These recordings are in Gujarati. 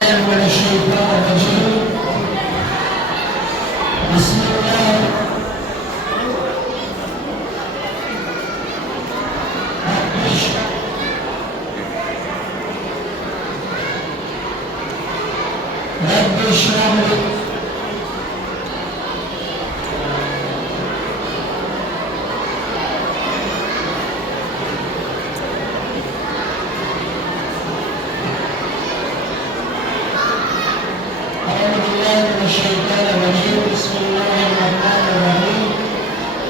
من الشيطان الرجيم. بسم الله رب اشرح لي الشيطان الرجيم. بسم الله الرحمن الرحيم.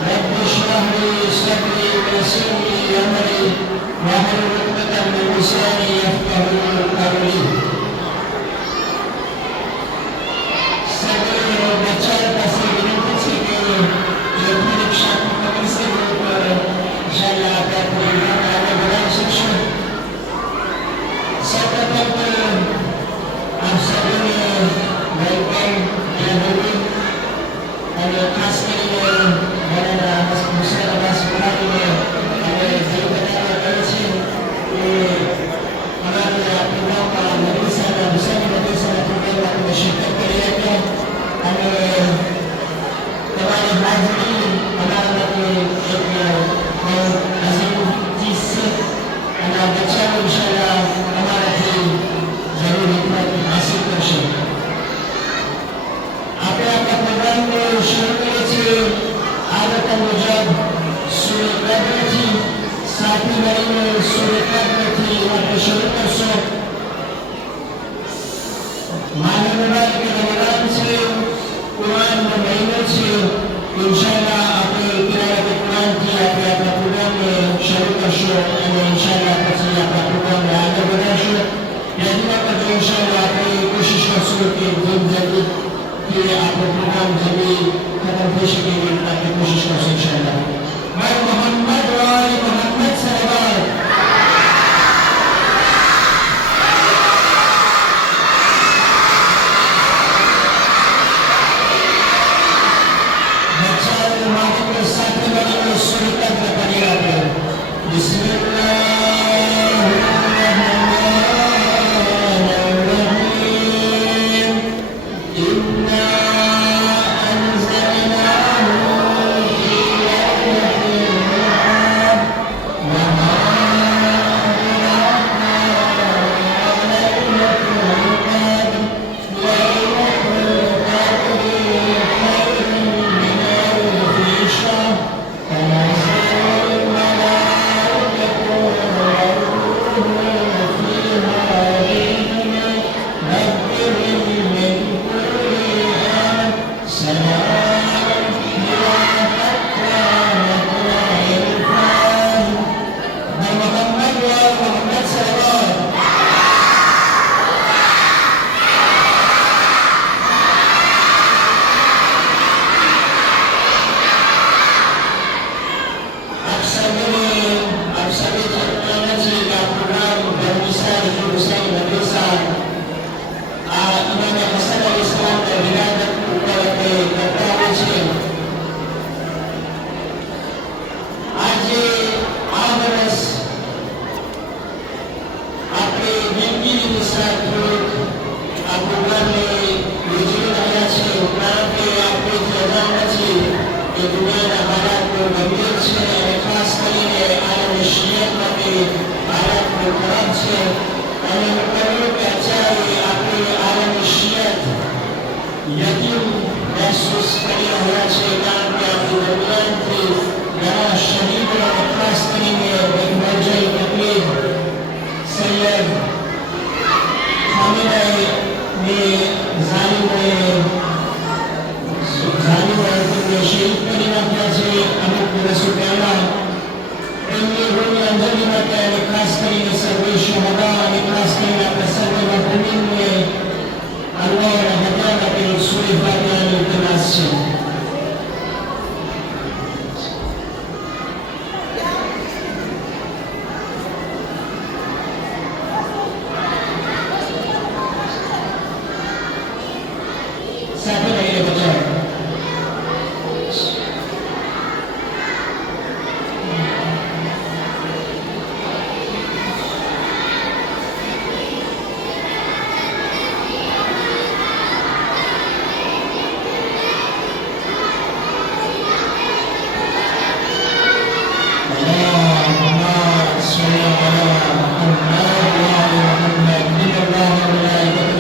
رب اشرح لي صدري ويسر لي امري واحلل عقدة من لساني يفقهوا قولي. सभी बच्चा ऐसे विनती से कि जो परीक्षा को कभी से होकर इंशाल्लाह आपका प्रोग्राम आगे बढ़ा शिक्षा सतत आप सभी ने वेलकम जरूरी और खास करके हमारा मुस्लिम समाज में हमें जरूर बताना चाहिए कि हमारे प्रोग्राम का मदरसा दूसरा मदरसा प्रोग्राम में शिरकत करिएगा और हमारे हाजिरीन हमारा एक अजीम चीज से हमारा बच्चा इंशाल्लाह हमारा जरूर हिकमत हासिल कर सके. આપણે આપણા પ્રોગ્રામને શરૂ કરીએ છીએ આદત મુજબ સૂર્યપ્રજ્ઞથી સાથી મળીને સૂર્યપ્રજ્ઞથી આપણે શરૂ કરશો. માનવવાદ કે રમઝાન છે, કુરાનનો મહિનો છે. ઇન્શાલ્લાહ આપણે કિરાયત કુરાનથી આપણે આપણા પ્રોગ્રામને શરૂ કરશો અને ઇન્શાલ્લાહ પછી આપણા પ્રોગ્રામને આગળ વધારશો. યાદીમાં કરજો ઇન્શાલ્લાહ આપણે કોશિશ કરશું કે જલ્દી कि आपको प्रोग्राम जल्दी खत्म हो सके की कोशिश कर सकते इंशाल्लाह. मैं मोहम्मद वाली मोहम्मद सरदार बच्चा मालिक के साथ वाले सुरता का पढ़िए आप बिस्मिल्लाह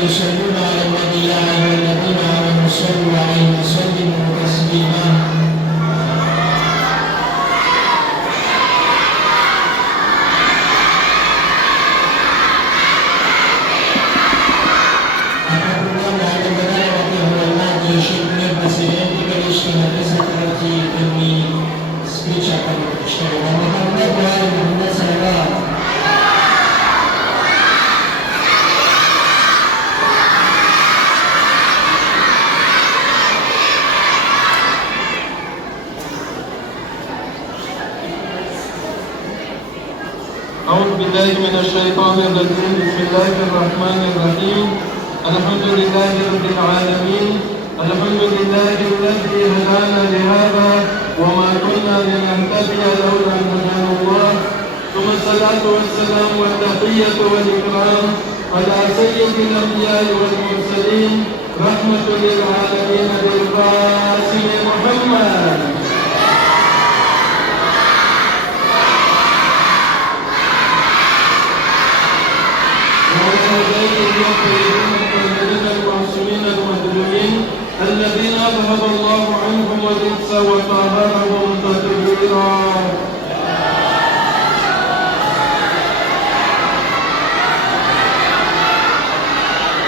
يصلون على النبي يا أيها الذين آمنوا صلوا عليه وسلموا تسليما. أعوذ بالله من الشيطان الرجيم. بسم الله الرحمن الرحيم. الحمد لله رب العالمين. الحمد لله الذي هدانا لهذا وما كنا لنهتدي لولا أن هدانا الله. ثم الصلاة والسلام والتحية والإكرام على سيد الأنبياء والمرسلين رحمة للعالمين بالقاسم محمد. الذين أذهب الله عنهم الرجس وطهرهم تطهيرا.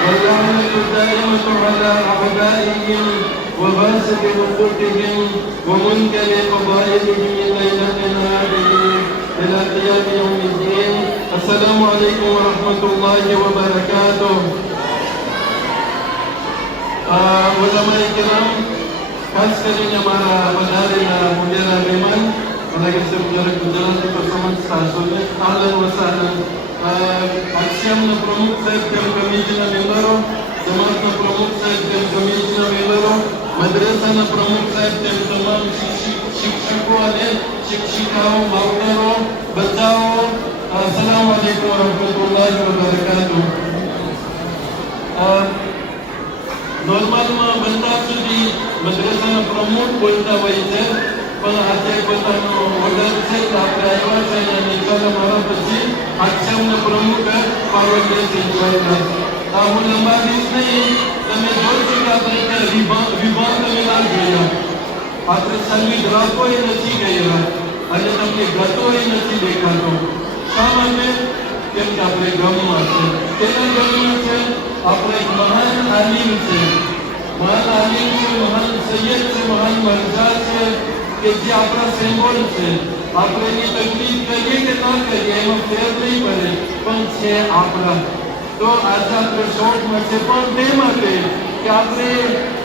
واللعنة الدائمة على أعدائهم وغاسق حقوقهم ومنكر قضائهم من ليلتنا هذه إلى قيام يوم الدين. السلام عليكم ورحمة الله وبركاته. Ulama kiram, khas કરીને અમારા વધારેના મોઢેરા મહેમાન అలాగే గుజరాతీ ప్రసమం సాసోనే ఆలన్ వసాలన్ అక్షయంన ప్రముఖ సాહેબ તેમ કમિટીના મેમ્બરો, જમાતના પ્રમુખ સાહેબ તેમ કમિટીના મેમ્બરો, મદ્રસાના પ્રમુખ સાહેબ તેમ તમામ શિક્ષકો અને શિક્ષિકાઓ, માવતરો, બચ્ચાઓ, અસલામુ અલૈકુમ વરહમતુલ્લાહિ વબરકાતુહ. નોર્મલમાં બનતા સુધી મદ્રસાના પ્રમુખ બોલતા હોય છે, પણ આજે પોતાનો ઓર્ડર છે તો આપણે આવ્યા છે અને ચાલો મારા પછી આક્ષેપના પ્રમુખ પાર્વતીભાઈ. હું લંબાવીશ નહીં, તમે જોશો કે આપણે ત્યાં વિભાગ તમે ના ગયા, આપણે સંગીત રાકોય નથી ગયા અને તમને ગતોય નથી દેખાતો. શા માટે? કેમ કે આપણે ગામમાં છે. તેના ગામમાં છે આપણે એક મહાન આલિમ છે, મહાન આલિમ છે, મહાન સૈયદ છે, મહાન મરજા છે કે જે આપણા સિમ્બોલ છે. આપણે એની તકલીફ કરીએ કે ના કરીએ એમાં ફેર નહીં પડે, પણ છે આપણા. તો આજે આપણે શોર્ટમાં છે પણ તે માટે કે આપણે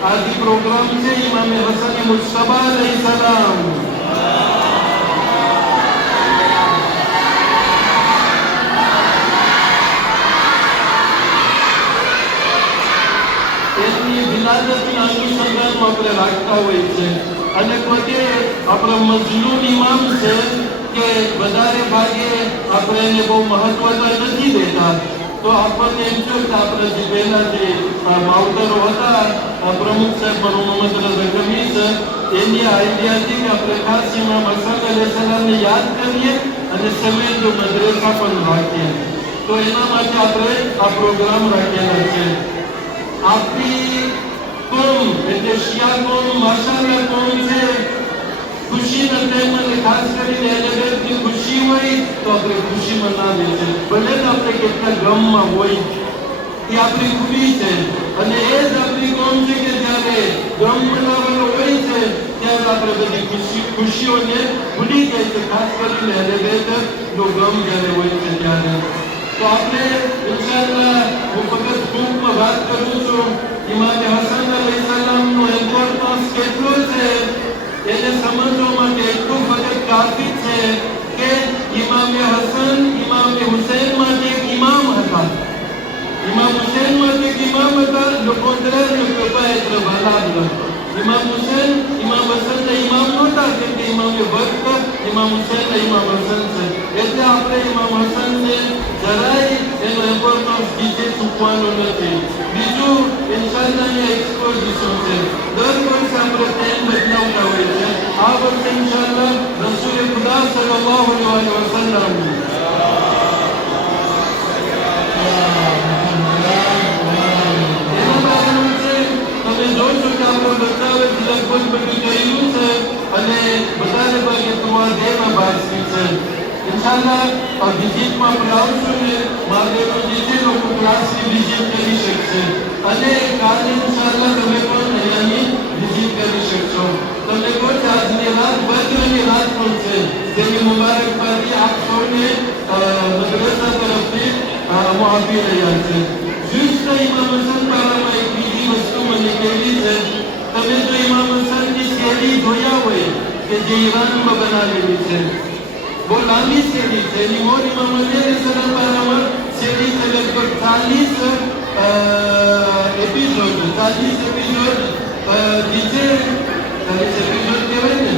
આજે પ્રોગ્રામ છે ઇમામે હસન મુજતબા અલૈહિસ્સલામ. વિલાદતની અનુસંધાનમાં આપણે રાખતા હોય છે અને પોતે આપણો મજલૂમ ઇમામ છે કે વધારે ભાગે આપણે એને બહુ મહત્વ નથી દેતા. તો આપણને એમ થયું કે આપણે જે પહેલા જે માવતરો હતા પ્રમુખ સાહેબ મોહમ્મદ રઝા કમીસ, એની આઈડિયા હતી કે આપણે ખાસ ઇમામ હસન અલૈહિસ્સલામને યાદ કરીએ અને સમેત મદ્રસા પણ રાખીએ. તો એના માટે આપણે આ પ્રોગ્રામ રાખેલા છે. આપણી કોમ એટલે શિયા કોમ માશાઅલ્લાહ કોમ છે. ખુશીના ટાઈમમાં ખાસ કરીને એલિવેટની ખુશી હોય તો આપણે ખુશી મનાવીએ છીએ, ભલે તો આપણે કેટલા ગમમાં હોય. એ આપણી ખૂબી છે અને એ જ આપણી કોમ છે કે જ્યારે ગમ મનાવવાનો હોય છે ત્યારે આપણે બધી ખુશીઓને ભૂલી જાય છે, ખાસ કરીને એલિવેટનો ગમ જ્યારે હોય છે ત્યારે. તો આપણે ઇન્શાઅલ્લાહ હું ફક્ત ટૂંકમાં વાત કરું છું. ઇમામે હસન અલૈહિસ્સલામનો ઇમ્પોર્ટન્સ કેટલો છે એને સમજવા માટે એટલું ફક્ત કાફી છે કે ઇમામે હસન ઇમામે હુસૈન માટે એક ઇમામ હતા. ઇમામ હુસૈન માટે એક ઇમામ હતા. લોકો એટલે ભાલા ઇમામ હુસૈન ઇમામ હસનના ઇમામ નહોતા, કેમ કે ઇમામે વક્ત ઇમામ હુસૈનના ઇમામ હસન છે. એટલે આપણે ઇમામ હસનને જરાય એનો ઇમ્પોર્ટન્સ બીજે ચૂકવાનો નથી. બીજું ઇન્શાઅલ્લાહ અહીંયા એક્સપોઝિશન છે. દર વર્ષે આપણે ટાઈમ બદલાવતા હોય છે. આ વર્ષે ઇન્શાઅલ્લાહ રસૂલ ખુદા સલ્લલ્લાહુ અલૈહિ વસલ્લમ વિઝિટ કરી શકશે અને કાલે ઇન્શાઅલ્લાહ તમે પણ અહીંયાની વિઝિટ કરી શકશો. તમને કહું છું આજની રાત બદ્રની રાત પણ છે જેની મુબારકબાદી આપ સૌને મદ્રસા તરફથી હું આપી રહ્યા છે. જુસ્ત ઇમામ હસન બારામાં એક બીજી વસ્તુ મને કહેવી છે. તમે જો ઇમામ હસનની શેરી જોયા હોય કે જે ઈરાનમાં બનાવેલી છે, બહુ લાંબી શેરી છે. એની મોર ઇમામ અલી સલામ બારામાં શેરી છે લગભગ 40 એપિસોડ નીચે 40 એપિસોડ કહેવાય ને,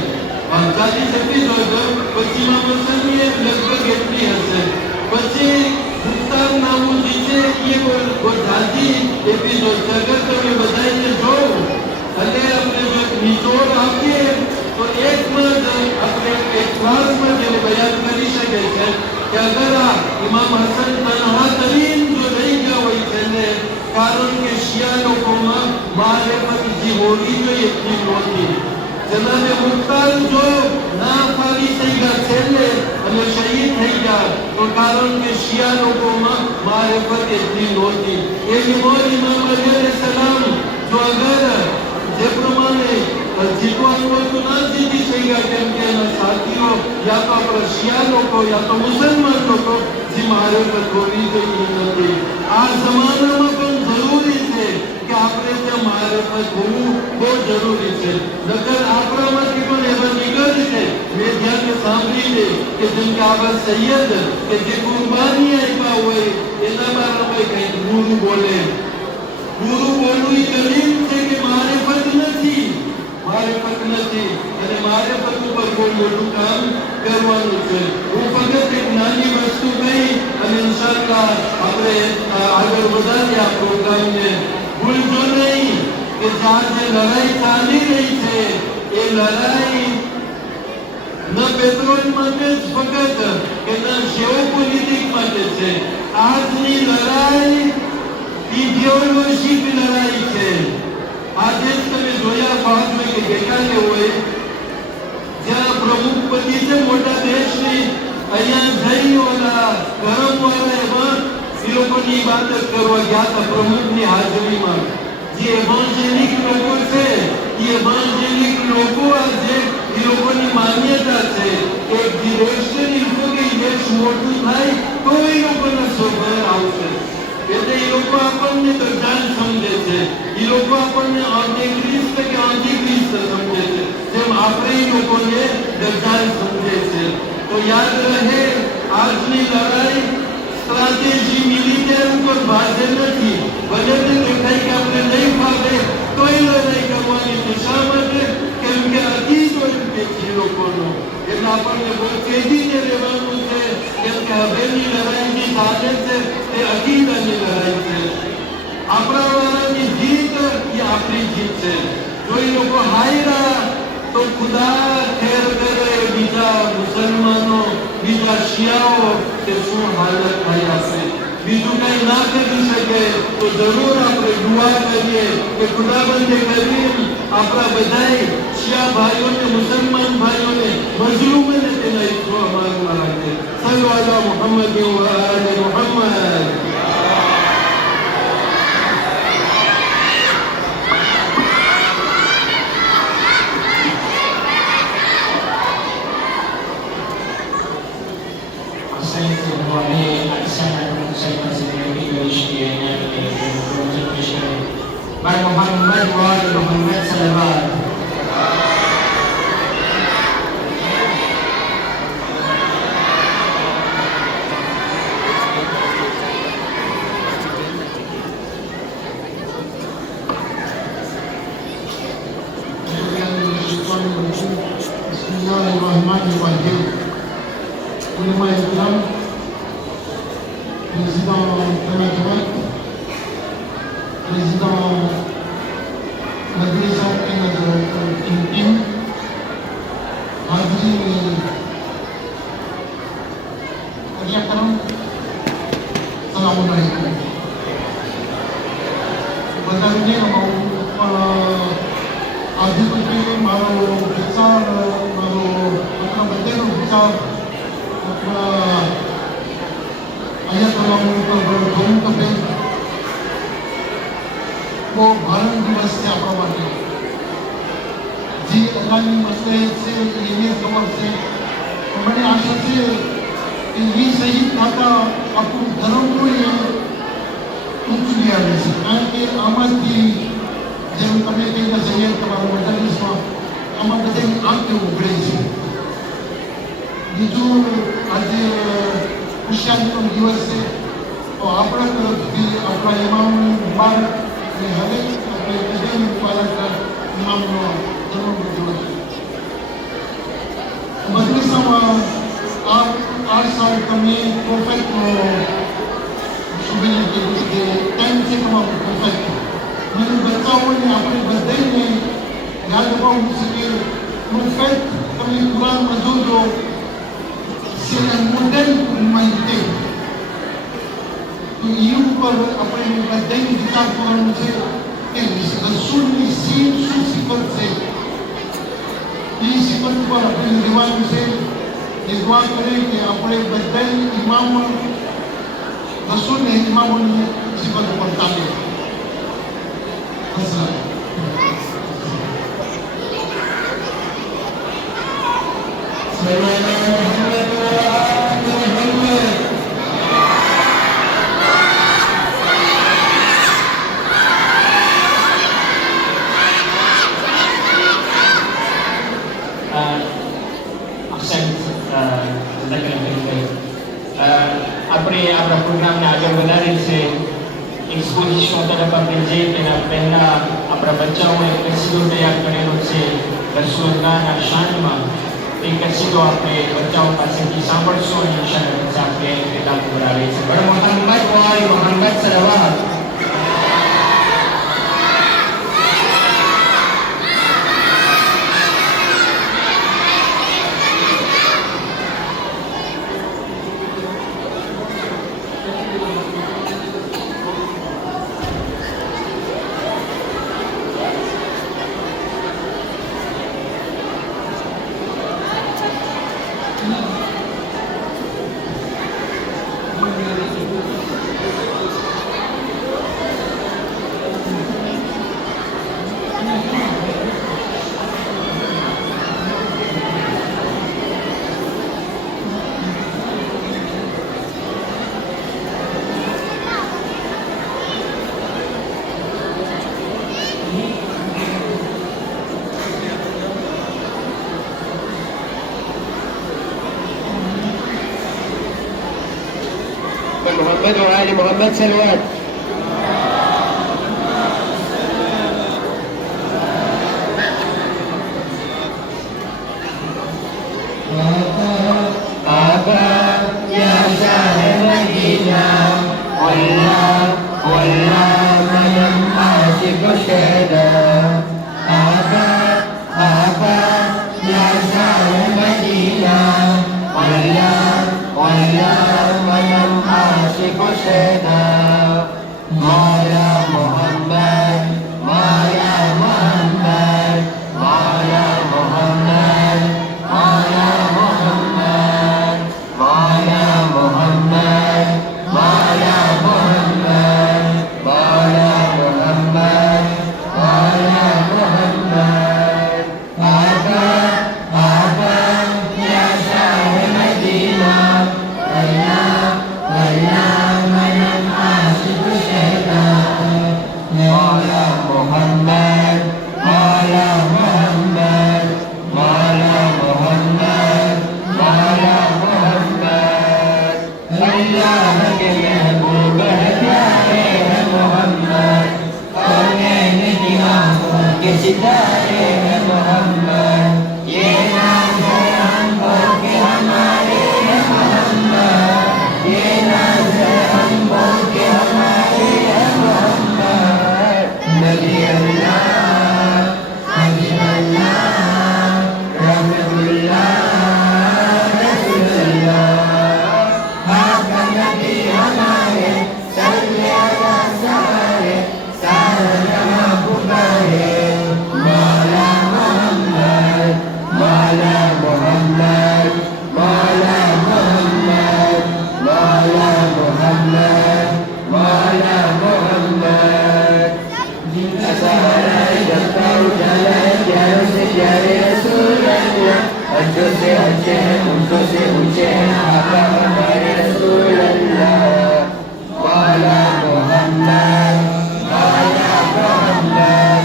40 એપિસોડ પછી ઇમામ હસનની લગભગ એટલી હશે. પછી મુખ્તાર નામુજી છે એ જાજી એપિસોડ છે. અગર તમે બધાને જોવો અને આપણે જો નિચોડ આપીએ તો એકમાં જ આપણે એક ક્લાસમાં જેને બયાન કરી શકે છે કે અગર આ ઇમામ હસન તનહા તરીન જો રહી ગયા હોય છે ને, કારણ કે શિયા લોકોમાં મારેફત જે હોવી જોઈએ એટલી નહોતી. જનાબે મુખ્તાર જો ના ફાવી થઈ ગયા છેલ્લે અને શહીદ થઈ ગયા તો કારણ કે શિયા લોકોમાં મારેફત એટલી નહોતી. એ ઇમામ અલી સલામ જો અગર જે પ્રમાણે જીતવાનું હોય તો ના જીતી થઈ ગયા, કેમ કે એના સાથીઓ યા તો આપણા શિયા લોકો યા તો મુસલમાન લોકો જે મારેફત હોવી જોઈએ નથી. આ જમાનામાં પણ જરૂરી છે કે આપણે ત્યાં મારેફત હોવું બહુ જરૂરી છે. નકર આપણામાંથી પણ એવા નીકળશે. મેં ધ્યાન સાંભળી લે કે જેમ કે આપણા સૈયદ કે જે કુરબાની આપ્યા હોય એના બારામાં કંઈક ગુરુ બોલે. ગુરુ બોલવું એ દલીલ છે કે મારેફત નથી અને મારેફત ઉપર બહુ મોટું કામ કરવાનું છે. હું ફક્ત એક નાની વસ્તુ કહી અને ઇન્શાઅલ્લાહ આપણે આગળ વધારીએ આ પ્રોગ્રામને. ભૂલજો નહીં કે જ્યાં જે લડાઈ ચાલી રહી છે એ લડાઈ ન પેટ્રોલ માટે જ ફક્ત કે ન જીઓપોલિટિક માટે છે. આજની લડાઈ ઇડિયોલોજીક લડાઈ છે. આજે જ તમે જોયા બાદ મેં કે ગઈકાલે હોય જ્યાં પ્રમુખપતિ છે મોટા દેશની અહીંયા જઈ ઓલા ગરમવાળા એમાં એ લોકોની ઇબાદત કરવા ગયા હતા પ્રમુખની હાજરીમાં. જે એવાન્જેલિક લોકો છે એ એવાન્જેલિક લોકો આજે એ લોકોની માન્યતા છે કે ડિરેક્શન ઇન્ફો કે દેશ મોટું થાય તો એ લોકોના સ્વભાવ આવશે. એટલે એ લોકો આપણને દજાલ સમજે છે. એ લોકો આપણને અંતિક્રિસ્ત કે અંતિક્રિસ્ત સમજે છે, જેમ આપણે એ લોકોને દજાલ સમજે છે. તો યાદ રહે આજની લડાઈ સ્ટ્રેટેજી મિલિટરી ઉપર બાંધે નથી. ભલે તે દેખાય કે આપણે નહીં ફાવે તોય લડાઈ કરવાની દિશા માટે, કેમ કે અતીતો એમ કે છે લોકોનો. એટલે આપણને બહુ તેજીને રહેવાનું છે, કેમ કે હવેની લડાઈ જે ચાલે છે તે અકીદાની લડાઈ છે. આપણા વાળાની જીત એ આપણી જીત છે. જો એ લોકો હાર્યા તો ખુદા ખેર કરે બીજા મુસલમાનો બીજા શિયાઓ તે શું હાલત થઈ હશે. બીજું કઈ ના કરી શકે તો જરૂર આપણે દુઆ કરીએ કે ખુદાબંદે કરીમ આપણા બધાય શિયા ભાઈઓને મુસલમાન ભાઈઓને મજલૂમને તેના ઈચ્છો અમારમાં રાખે. સલ્લુ અલા મુહમ્મદ વ આલે Muhammad. Muhammad wa ali Muhammad salawat. Bismillahirrahmanirrahim. Ulama Islam, Président Kanajamat, Président Madrasah Tim, Hadirin Akram, Assalamualaikum. Sebenarnya આજે તો કે મારો વિચાર આપણા બધાનો વિચાર આપણા અહીંયા કરવાનું ઉપર જોવું તો બેન બહુ ભારણ દિવસ છે આપણા માટે. જે અલ્લાહની મસલહત છે એને ખબર છે. મને આશા છે કે એ શહીદ થતા આપણું ધર્મ કોઈ ઊંચું આવે છે. કારણ કે આમાંથી જેમ તમે કહીને સૈયદ તમારા મજાલીસમાં આમાં બધાની આંખ ઉઘડે છે. બીજું આજે ખુશિયારીનો દિવસ છે તો આપણા તરફથી આપણા ઇમામની મુબારક અને હવે આપણે કદમ મુબારક ઇમામનો જન્મદિવસ છે. મજલિસમાં આ સાલ તમે પ્રોફેટનો શુભેચ્છા કીધું કે ટાઈમ છે તમારું પ્રોફેટ. મને બચ્ચાઓને આપણે બધાને યાદ અપાવવું છે કે પ્રોફેટ તમે કુરાનમાં જોજો c'est un modèle pour l'humanité. તો એ ઉપર આપણે બધાને વિચાર કરવાનું છે કે રસૂલની શું સિફત છે. એ સિફત પર આપણે રહેવાનું છે. એ દુઆ કરે કે આપણે બધા ઇમામો રસૂલને ઇમામોની સિફત પર ચાલે. આપણે આપણા પ્રોગ્રામને આગળ વધારેલ છે. એક્સપોઝિશન તરફ આપણે જઈએ તેના પહેલાં આપણા બચ્ચાઓએ કસીદો તૈયાર કરેલો છે રસૂલના શાનમાં. એ કસીદો આપણે બચ્ચાઓ પાસેથી સાંભળશું અને ઇન્શાઅલ્લાહ પછી આપણે ઇખ્તિતામ કરાવે છે. બર મોહમ્મદ વાય મોહમ્મદ સલવાત. मोहम्मद और आले मोहम्मद सलवात. Mala ऊंचे हैं, ऊंचों से ऊंचे हैं आका हमारे रसूल अल्लाह। मौला मोहम्मद, मौला मोहम्मद,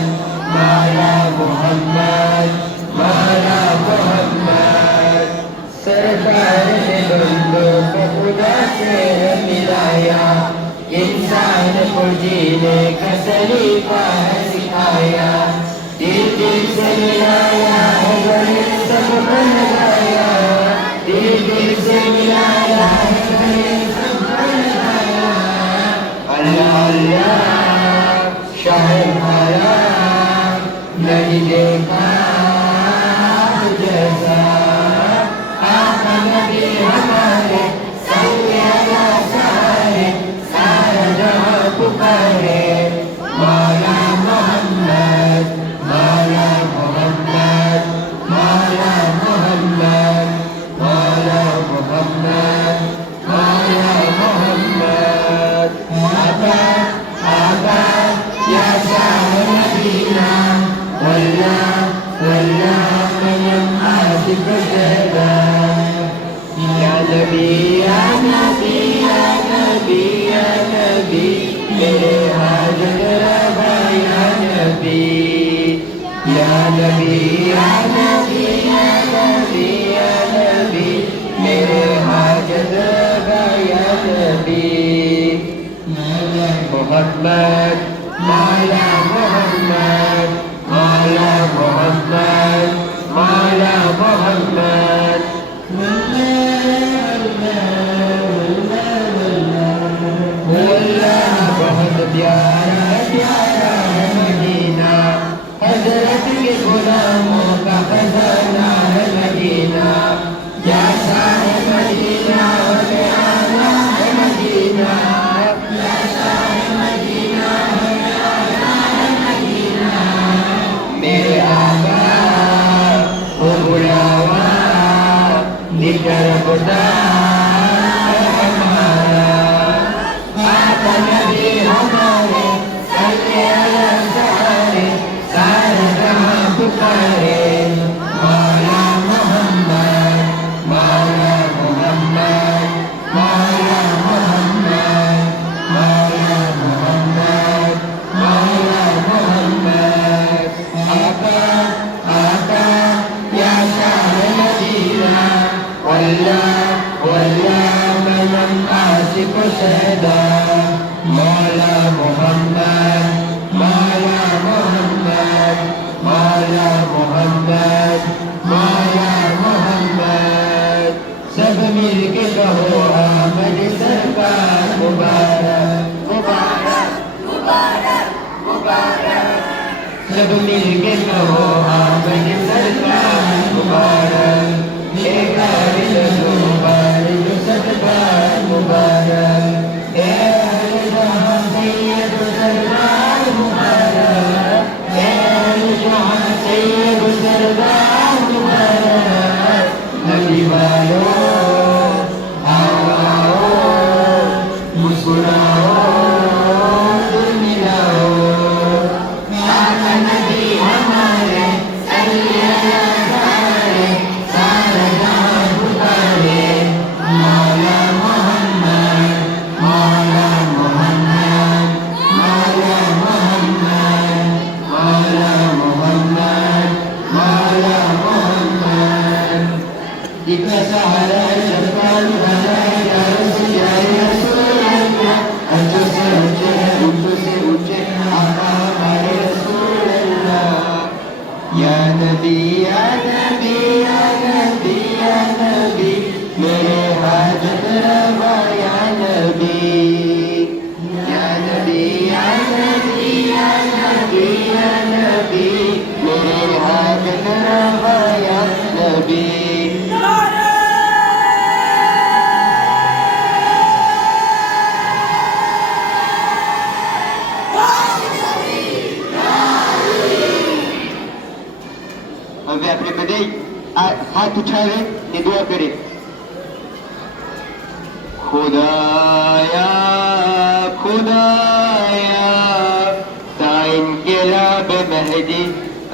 मौला मोहम्मद, मौला मोहम्मद। सरकार ने बंदों को खुदा से मिलाया, इंसान को जीने का सलीका सिखाया। दिल दिल से मिलाया है गले सबको लगाया, दिल दिल से मिलाया है गले सबको लगाया। अल्लाह अल्लाह शायर भाया नहीं देखा जैसा, आका नबी हमारे सल्ले अला सारे, सारा जहां पुकारे। मौला मोहम्मद, मौला मोहम्मद, मौला मोहम्मद, मौला मोहम्मद, मौला मोहम्मद। आका आका या शाह मदीना, वल्ला वल्ला मन आशिक ज़ैदा। या नबी या नबी या नबी या नबी, मेरे हाजत रवा या नबी। या नबी या नबी या नबी या नबी, मेरे हाजत रवा या नबी। मौला मोहम्मद, मौला मोहम्मद, मौला मोहम्मद, मौला मोहम्मद। वल्लाह बहुत प्यारा प्यारा है मदीना, हजरत के गुलामों का खजाना है मदीना। या शाह मदीना हमें आना है मदीना, या शाह मदीना हमें आना है मदीना। मेरे आका वो बुलावा निकर खुदा है हमारा। आका नबी हमारे सल्ले अला सारे, सारे जहां पुकारे। मौला मोहम्मद, मौला मोहम्मद, मौला मोहम्मद, मौला मोहम्मद, मौला मोहम्मद। आका आका या शाह मदीना, वल्ला वल्ला मन आशिक शहदा। मौला मोहम्मद, मौला मोहम्मद, मौला मोहम्मद, मौला मोहम्मद। सब मिल के कहो आमद सरकार मुबारक, मुबारक, मुबारक, मुबारक। सब मिल के कहो आमद सरकार मुबारक। एक बार दो बार जो सतबार मुबारक। ए अहले जहां सैयद सरदार मुबारक, ए अहले जहां सैयद सरदार मुबारक। नबी वालों आओ आओ मुस्कुराओ दिल मिलाओ। आका नबी हमारे सल्ले अला सारे, सारा जहां पुकारे। मौला मोहम्मद, मौला मोहम्मद, मौला मोहम्मद, मौला मोहम्मद, मौला मोहम्मद। इतना सहारा है शफान वाला है यारों से यारे रसूल अल्लाह। ऊंचों से ऊंचे हैं, ऊंचों से ऊंचे हैं आका हमारे रसूल अल्लाह। या नबी या नबी या नबी या नबी, मेरे हाजत रवा या नबी। या नबी या नबी या नबी या नबी, मेरे हाजत रवा या नबी। હવે આપણે બધે હાથ ઉઠાવે ને દુઆ કરે। खुदाया खुदाया ता इनकलाब महदी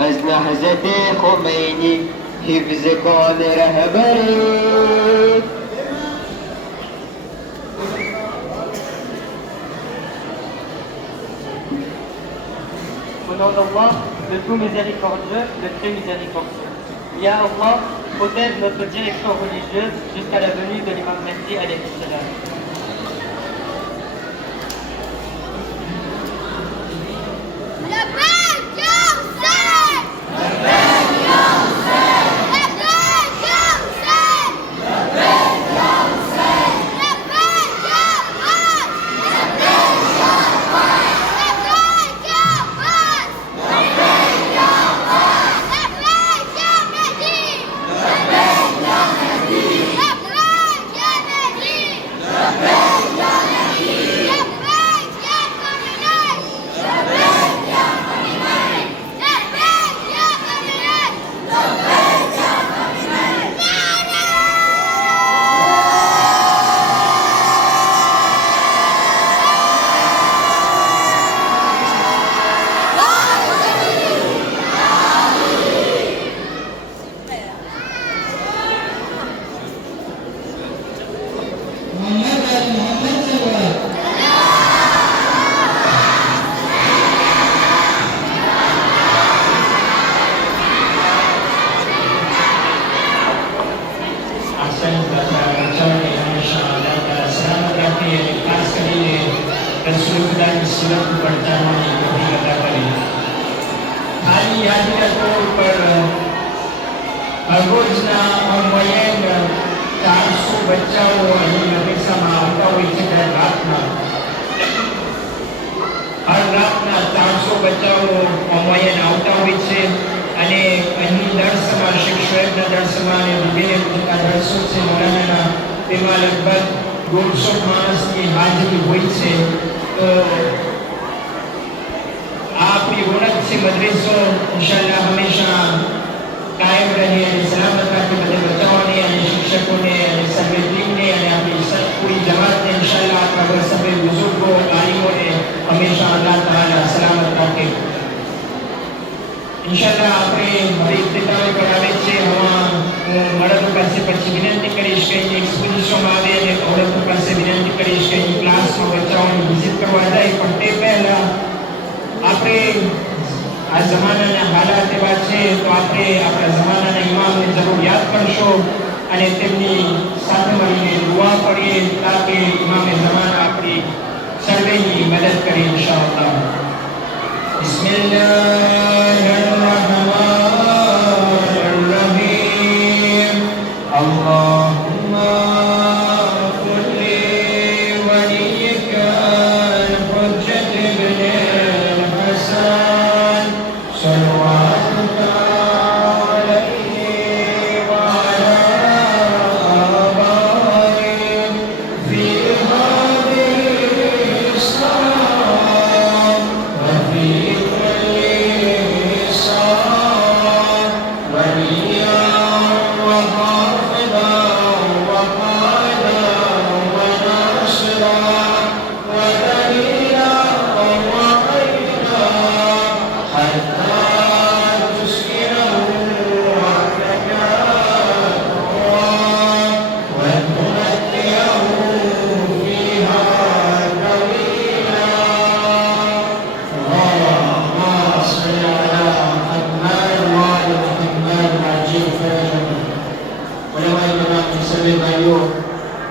अज लहज़त खुमैनी हिफ्ज कौन रहबरे Au nom d'Allah, le tout miséricordieux, le très miséricordieux. Ya Allah, protège notre direction religieuse jusqu'à la venue de l'imam Mahdi alayhi salam.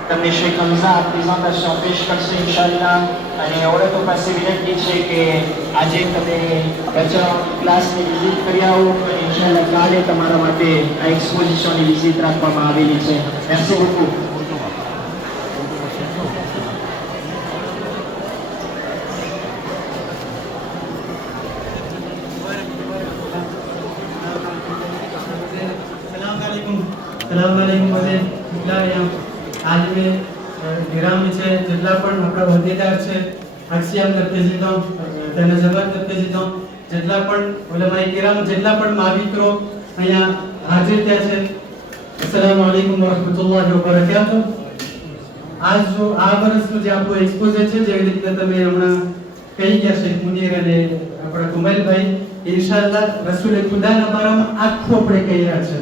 તમને શેખ હમઝા પ્રેઝન્ટેશન પેશ કરશે ઇન્શાઅલ્લાહ અને ઓરતો પાસે વિનંતી છે કે આજે તમે બચ્ચા ક્લાસની વિઝિટ કરી આવો અને ઇન્શાઅલ્લાહ કાલે તમારા માટે આ એક્સપોઝિશનની વિઝિટ રાખવામાં આવેલી છે મેર્સી beaucoup. સલામવાલેકુમ બધે કેટલા અહીંયા आज में ग्राम में છે જેટલા પણ આપણા હોદ્દેદાર છે અક્ષિયામના પ્રેસિડન્ટ તેના જમાતના પ્રેસિડન્ટ જેટલા પણ ઉલમાએ કિરામ જેટલા પણ માવિત્રો અહીંયા હાજર થયા છે અસલામુ અલૈકુમ વરહમતુલ્લાહિ વબરકાતુહ. આજ જો આ વર્ષનું જે આપણું એક્સપોઝર છે જેવી રીતે તમે હમણાં કહી ગયા શેખ મુનીર અને આપણા કુમાલભાઈ ઇન્શાઅલ્લાહ રસૂલે ખુદાના બારામાં આખું આપણે કહી રહ્યા છે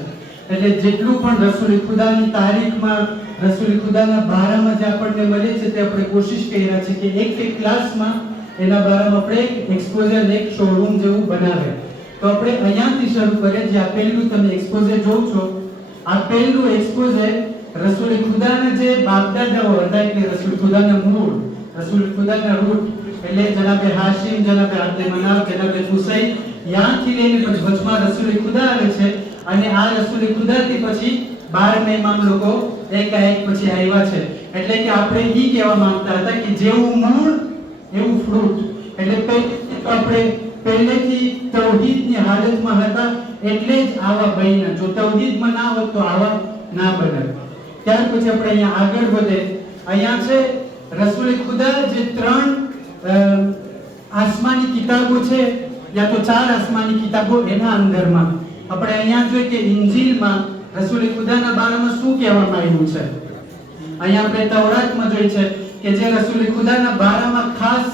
એટલે જેટલું પણ રસૂલ ખુદાની તારીખમાં રસૂલ ખુદાના બારામાં જે આપણને મળે છે તે આપણે કોશિશ કરી રહ્યા છે કે એક ક્લાસમાં એના બારામાં આપણે એક એક્સપોઝર એક શોરૂમ જેવું બનાવે. તો આપણે અહીંયાથી શરૂ કરીએ. જે આ પહેલું તમે એક્સપોઝર જોવો છો, આ પહેલું એક્સપોઝર રસૂલ ખુદાના જે બાપદાદાઓ હતા એટલે રસૂલ ખુદાના મૂળ, રસૂલ ખુદાના રૂટ એટલે જનાબે હાશિમ, જનાબે અબ્દે મનાફ, જનાબે હુસૈન, ત્યાંથી લઈને પછી વચમાં રસૂલ ખુદા આવે છે. અને આ રસૂલ ખુદાથી પછી 12 ઇમામ લોકો એકાએક પછી આવ્યા છે. એટલે કે આપણે ઈ કહેવા માંગતા હતા કે જેવું મૂળ એવું ફ્રૂટ. એટલે આપણે પહેલેથી તૌહીદની હાલતમાં હતા એટલે જ આવા બન્યા. જો તૌહીદમાં ના હોત તો આવા ના બને. ત્યાર પછી આપણે અહીંયા આગળ વધે. અહીંયા છે રસૂલ ખુદા જે 3 આસમાની કિતાબો છે, યા તો 4 આસમાની કિતાબો એના અંદરમાં આપણે અહીંયા જોઈએ કે ઇન્જીલમાં રસૂલ ખુદાના બારામાં શું કહેવામાં આવ્યું છે. અહીંયા આપણે તૌરાતમાં જોઈએ છે કે જે રસૂલ ખુદાના બારામાં ખાસ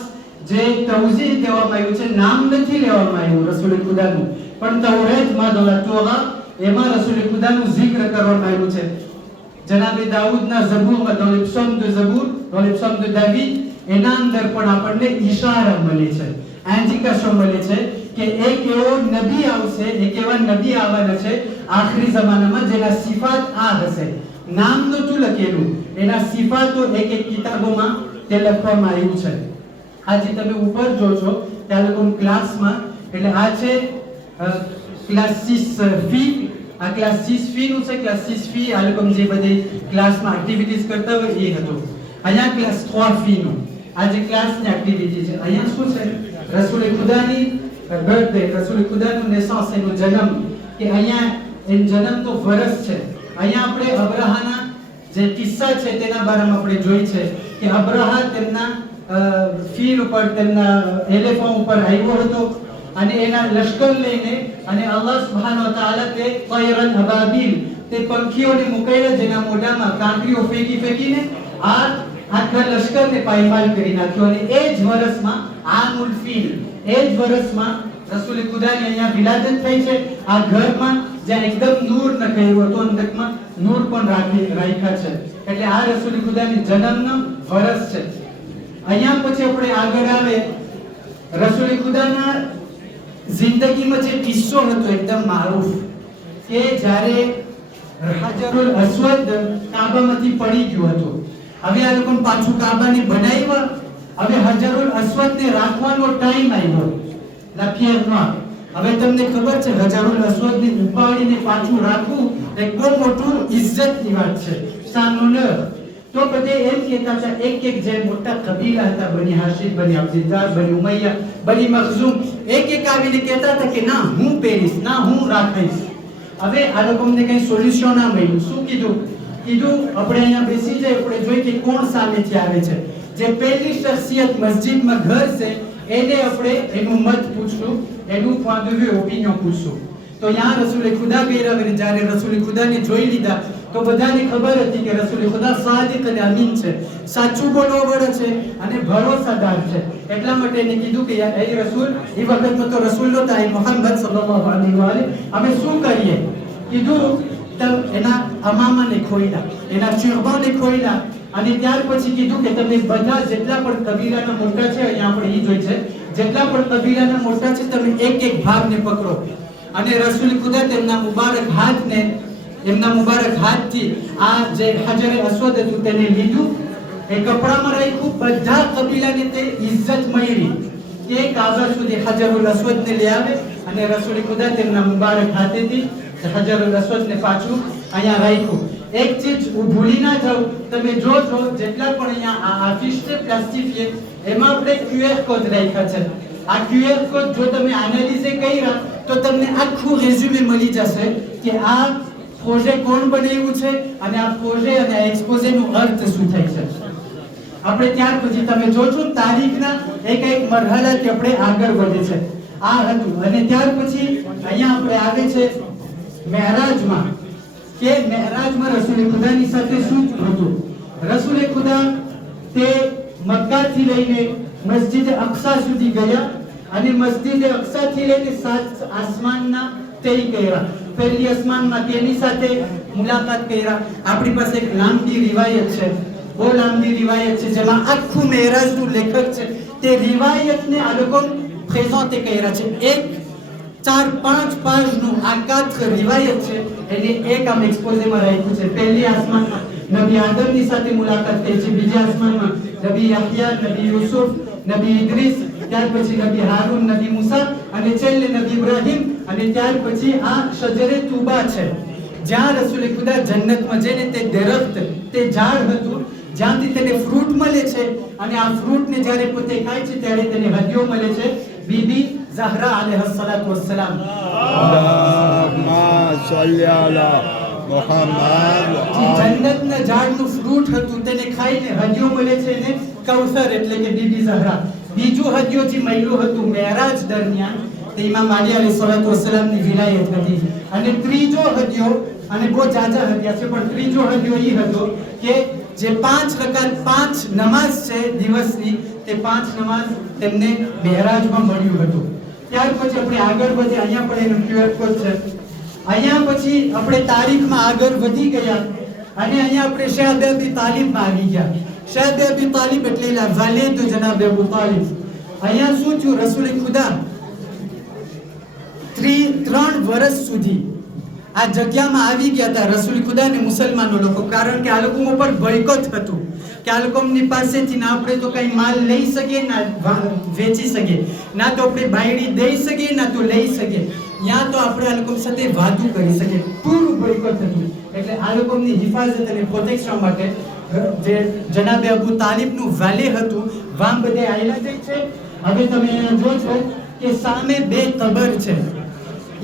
જે તવઝીહ દેવામાં આવ્યું છે, નામ નથી લેવામાં આવ્યું રસૂલ ખુદાનું, પણ તૌરાતમાં તોરા એમાં રસૂલ ખુદાનું zikr કરવામાં આવ્યું છે. જનાબે દાઉદના ઝબૂરમાં dans le psaume de Zabour, dans le psaume de David, એના અંદર પણ આપણને ઈશારા મળે છે, ઇન્ડિકેશન મળે છે કે એક એવો નબી આવશે, એક એવા નબી આવવાના છે આખરી જમાનામાં જેના સિફાત આ હશે. નામ નહોતું લખેલું, એના સિફાતો એક કિતાબોમાં તે લખવામાં આવ્યું છે. આજે તમે ઉપર જોશો ત્યાં લોકો ક્લાસમાં, એટલે આ છે ક્લાસ 6 ફી. આ ક્લાસ 6 ફી નું છે. ક્લાસ 6 ફી આ લોકો જે બધી ક્લાસમાં એક્ટિવિટીઝ કરતા હોય એ હતું. અહીંયા ક્લાસ 3 ફી નું આ જે ક્લાસની એક્ટિવિટી છે. અહીંયા શું છે? રસૂલ ખુદાની બર્થડે, રસૂલ ખુદાનું નેસન્સ, એનો જન્મ, કે અહીંયા એનો જન્મનો વર્ષ છે. અહીંયા આપણે અબ્રાહાના જે કિસ્સા છે તેના બારામાં આપણે જોઈ છે કે અબ્રાહા તેમના ફીલ ઉપર, તેમના એલિફન્ટ ઉપર આવ્યો હતો અને એના લશ્કર લઈને, અને અલ્લાહ સુબ્હાનહુ વ તઆલા તે તયરન અબાબીલ, તે પંખીઓને મોકલ્યા જેના મોઢામાં કાંકરીઓ ફેંકીને આ આખા લશ્કરને પાયમાલ કરી નાખ્યો. અને એ જ વર્ષમાં આમુલ ફીલ, એ જ વર્ષમાં રસૂલ ખુદાની અહીંયા વિલાદત થઈ છે. આ ઘરમાં જ્યાં એકદમ નૂર ન કર્યું હતું, અંદરમાં નૂર પણ રાખ્યા છે. એટલે આ રસૂલ ખુદાની જન્મનો વર્ષ છે. અહીંયા પછી આપણે આગળ આવે રસૂલ ખુદાના જિંદગીમાં જે કિસ્સો હતો એકદમ મારૂફ, કે જ્યારે હજરુલ અસ્વદ કાબામાંથી પડી ગયો હતો. હવે આ લોકો પાછું કાબાને બનાવ્યા. હવે હજરુલ અસ્વદને રાખવાનો ટાઈમ આવ્યો લફિયરમાં. હવે તમને ખબર છે હજરુલ અસ્વદને ઉપાડીને પાછું રાખવું એ બહુ મોટું ઇજ્જતની વાત છે, સામનો ન. તો બધે એમ કહેતા હતા, એક જે મોટા કબીલા હતા, બની હાશિમ, બની અબ્દુલ્લાહ, બની ઉમૈયા, બની મખઝૂમ, એક આવીને કહેતા હતા કે ના હું પહેરીશ, ના હું રાખીશ. હવે આ લોકોને કઈ સોલ્યુશન ના મળ્યું. શું કીધું આપણે અહીંયા બેસી જાય, આપણે જોઈ કે કોણ સામેથી આવે છે. જે પહેલી શખ્સિયત મસ્જિદમાં ઘર છે એને આપણે એનું મત પૂછશું, એનું point de vue, ઓપિનિયન પૂછશું. તો यहाँ રસૂલ ખુદા ગયા, અને જ્યારે રસૂલ ખુદાને જોઈ લીધા તો બધાને ખબર હતી કે રસૂલ ખુદા સાદિક અને અમીન છે, સાચું બોલવાવાળો છે અને ભરોસાદાર છે. એટલા માટે એને કીધું કે યાર એ રસૂલ, એ વખતમાં તો રસૂલ નહોતા, એ મોહમ્મદ સલ્લલ્લાહુ અલૈહિ વસલ્લમ, અમે શું કરીએ? કીધું એના અમામાને ખોઈલા, એના ચિરબાને ખોઈલા. અને ત્યાર પછી કીધું કે તમે બધા જેટલા પણ કબીલાના મોટા છે, અહીંયા આપણે ઈ જોઈ છે, જેટલા પણ કબીલાના મોટા છે તમે એક ભાગને પકડો. અને રસૂલ ખુદા તેમના મુબારક હાથથી આ જે હજરે અસ્વદ હતું તેને લીધું, એ કપડામાં રાખ્યું. બધા કબીલાને તે ઇજ્જત મળી કે કાબા સુધી હજરુલ અસ્વદને લઈ આવે, અને રસૂલ ખુદા તેમના મુબારક હાથેથી હજરુલ અસ્વદને પાછું અહીંયા રાખ્યું. એક ચીજ ભૂલી ના જાવ, તમે જોજો જેટલા પણ અહીંયા આ ફિસ્ટે પ્લાસ્ટિક એમાં આપણે QR કોડ રાખ્યા છે. આ QR કોડ જો તમે એનાલિસિસ કર્યા તો તમને આખું રેઝ્યુમે મળી જશે કે આ પ્રોજેક્ટ કોણ બનાવ્યું છે અને આ પ્રોજેક્ટ અને એક્સપોઝેનો અર્થ શું થાય છે. આપણે ત્યાર પછી તમે જોજો તારીખના એક મરહલાથી આપણે આગળ વધે છે. આ હતું. અને ત્યાર પછી અહીંયા આપણે આવે છે મેરાજમાં, કે મેરાજમાં રસૂલ ખુદાની સાથે શું હતું. રસૂલ ખુદા તે મક્કાથી લઈને મસ્જિદ અક્સા સુધી ગયા, અને મસ્જિદ અક્સાથી લઈને 7 આસમાનના તે કર્યા. પહેલી આસમાનમાં તેની સાથે મુલાકાત કર્યા. આપણી પાસે એક લાંબી રિવાયત છે, બહુ લાંબી રિવાયત છે જેમાં આખું મેરાજનું લેખક છે તે રિવાયતને આ લોકો પ્રેઝન્ટ કર્યા છે. એક 4-5 પાજનું આકાત રિવાયત છે એટલે એક આમ એક્સપોઝેમાં રાખ્યું છે. પહેલી આસમાનમાં નબી આદમની સાથે મુલાકાત થઈ છે, બીજી આસમાનમાં નબી યાહ્યા, નબી યુસુફ, નબી ઇદ્રીસ, ત્યાર પછી નબી હારૂન, નબી મૂસા અને છેલ્લે નબી ઇબ્રાહીમ અને ત્યાર પછી આ શજરે તુબા છે જ્યાં રસૂલ ખુદા જન્નતમાં જઈને તે દરખ્ત, તે ઝાડ હતું જ્યાંથી તેને ફ્રૂટ મળે છે અને આ ફ્રૂટને જ્યારે પોતે ખાય છે ત્યારે તેને હદિયો મળે છે બીબી ઝહરા અલૈહિસ્સલાતુ વસ્સલામ. અલ્લાહુમ્મા સલ્લી અલા મુહમ્મદ. જન્નતના ઝાડનું ફ્રૂટ હતું તેને ખાઈને હદિયો મળે છે ને કૌસર એટલે કે બીબી ઝહરા. બીજું હદિયો જે મળ્યું હતું મેરાજ દરમિયાન તે ઇમામ અલી અલૈહિસ્સલાતુ વસ્સલામની વિલાયત હતી. અને ત્રીજો હદિયો, અને બહુ જાજા હદિયા છે પણ ત્રીજો હદિયો એ હતો કે જે 5 રકાત 5 નમાઝ છે દિવસની તે 5 નમાઝ તેમને મેરાજમાં મળ્યું હતું. ત્યાર પછી આપણે આગળ વધે, અહીંયા પણ એનું QR કોડ છે. અહીંયા પછી આપણે તારીખમાં આગળ વધી ગયા અને અહીંયા આપણે શહેદ અબી તાલિબમાં આવી ગયા. શહેદ અબી તાલિબ એટલે વાલિદ જનાબ અબુ તાલિબ. અહીંયા શું થયું, રસૂલ ખુદા 3 વર્ષ સુધી આ જગ્યામાં આવી ગયા હતા રસૂલ ખુદા અને મુસલમાનો લોકો, કારણ કે આ લોકો ઉપર બોયકોટ હતું કે આ લોકોની પાસેથી ના આપણે તો કઈ માલ લઈ શકીએ ના વેચી શકીએ, ના તો આપણે બાયડી દઈ શકીએ ના તો લઈ શકીએ, યા તો આપણે આ લોકો સાથે વાતું કરી શકીએ. પૂરું બોયકોટ હતું. એટલે આ લોકોની હિફાજત અને પ્રોટેક્શન માટે જે જનાબે અબુ તાલિબનું વાલે હતું વામ બધે આયેલા જાય છે. હવે તમે અહીંયા જોશો કે સામે 2 કબર છે.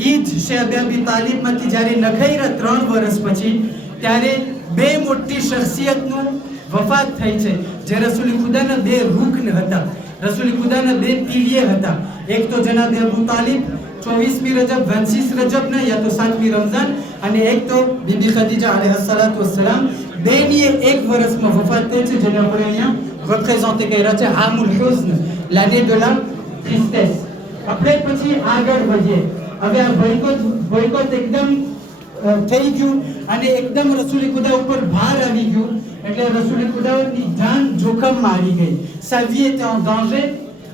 ઈ જ શહેદ અબી તાલિબમાંથી જ્યારે નખાઈરા 3 વર્ષ પછી ત્યારે 2 મોટી શખ્સિયતનું વફાત થઈ છે જે રસૂલ ખુદાના 2 રૂકન હતા, રસૂલ ખુદાના 2 પીલીએ હતા. એક તો જનાબ અબુ તાલિબ 24મી રજબ 26 રજબના યા તો 7મી રમઝાન, અને એક તો બીબી ખદીજા અલૈહિસ્સલાતુ વસ્સલામ. બેની 1 વર્ષમાં વફાત થઈ છે જેને આપણે અહીંયા રિપ્રેઝન્ટ કર્યા છે આમુલ હુઝ્ન, l'année de la tristesse. આપણે પછી આગળ વધીએ. હવે આ બોયકોટ એકદમ થઈ ગયું અને એકદમ રસૂલ ખુદા ઉપર ભાર આવી ગયું એટલે રસૂલ ખુદાની જાન જોખમમાં આવી ગઈ. sa vie était en danger.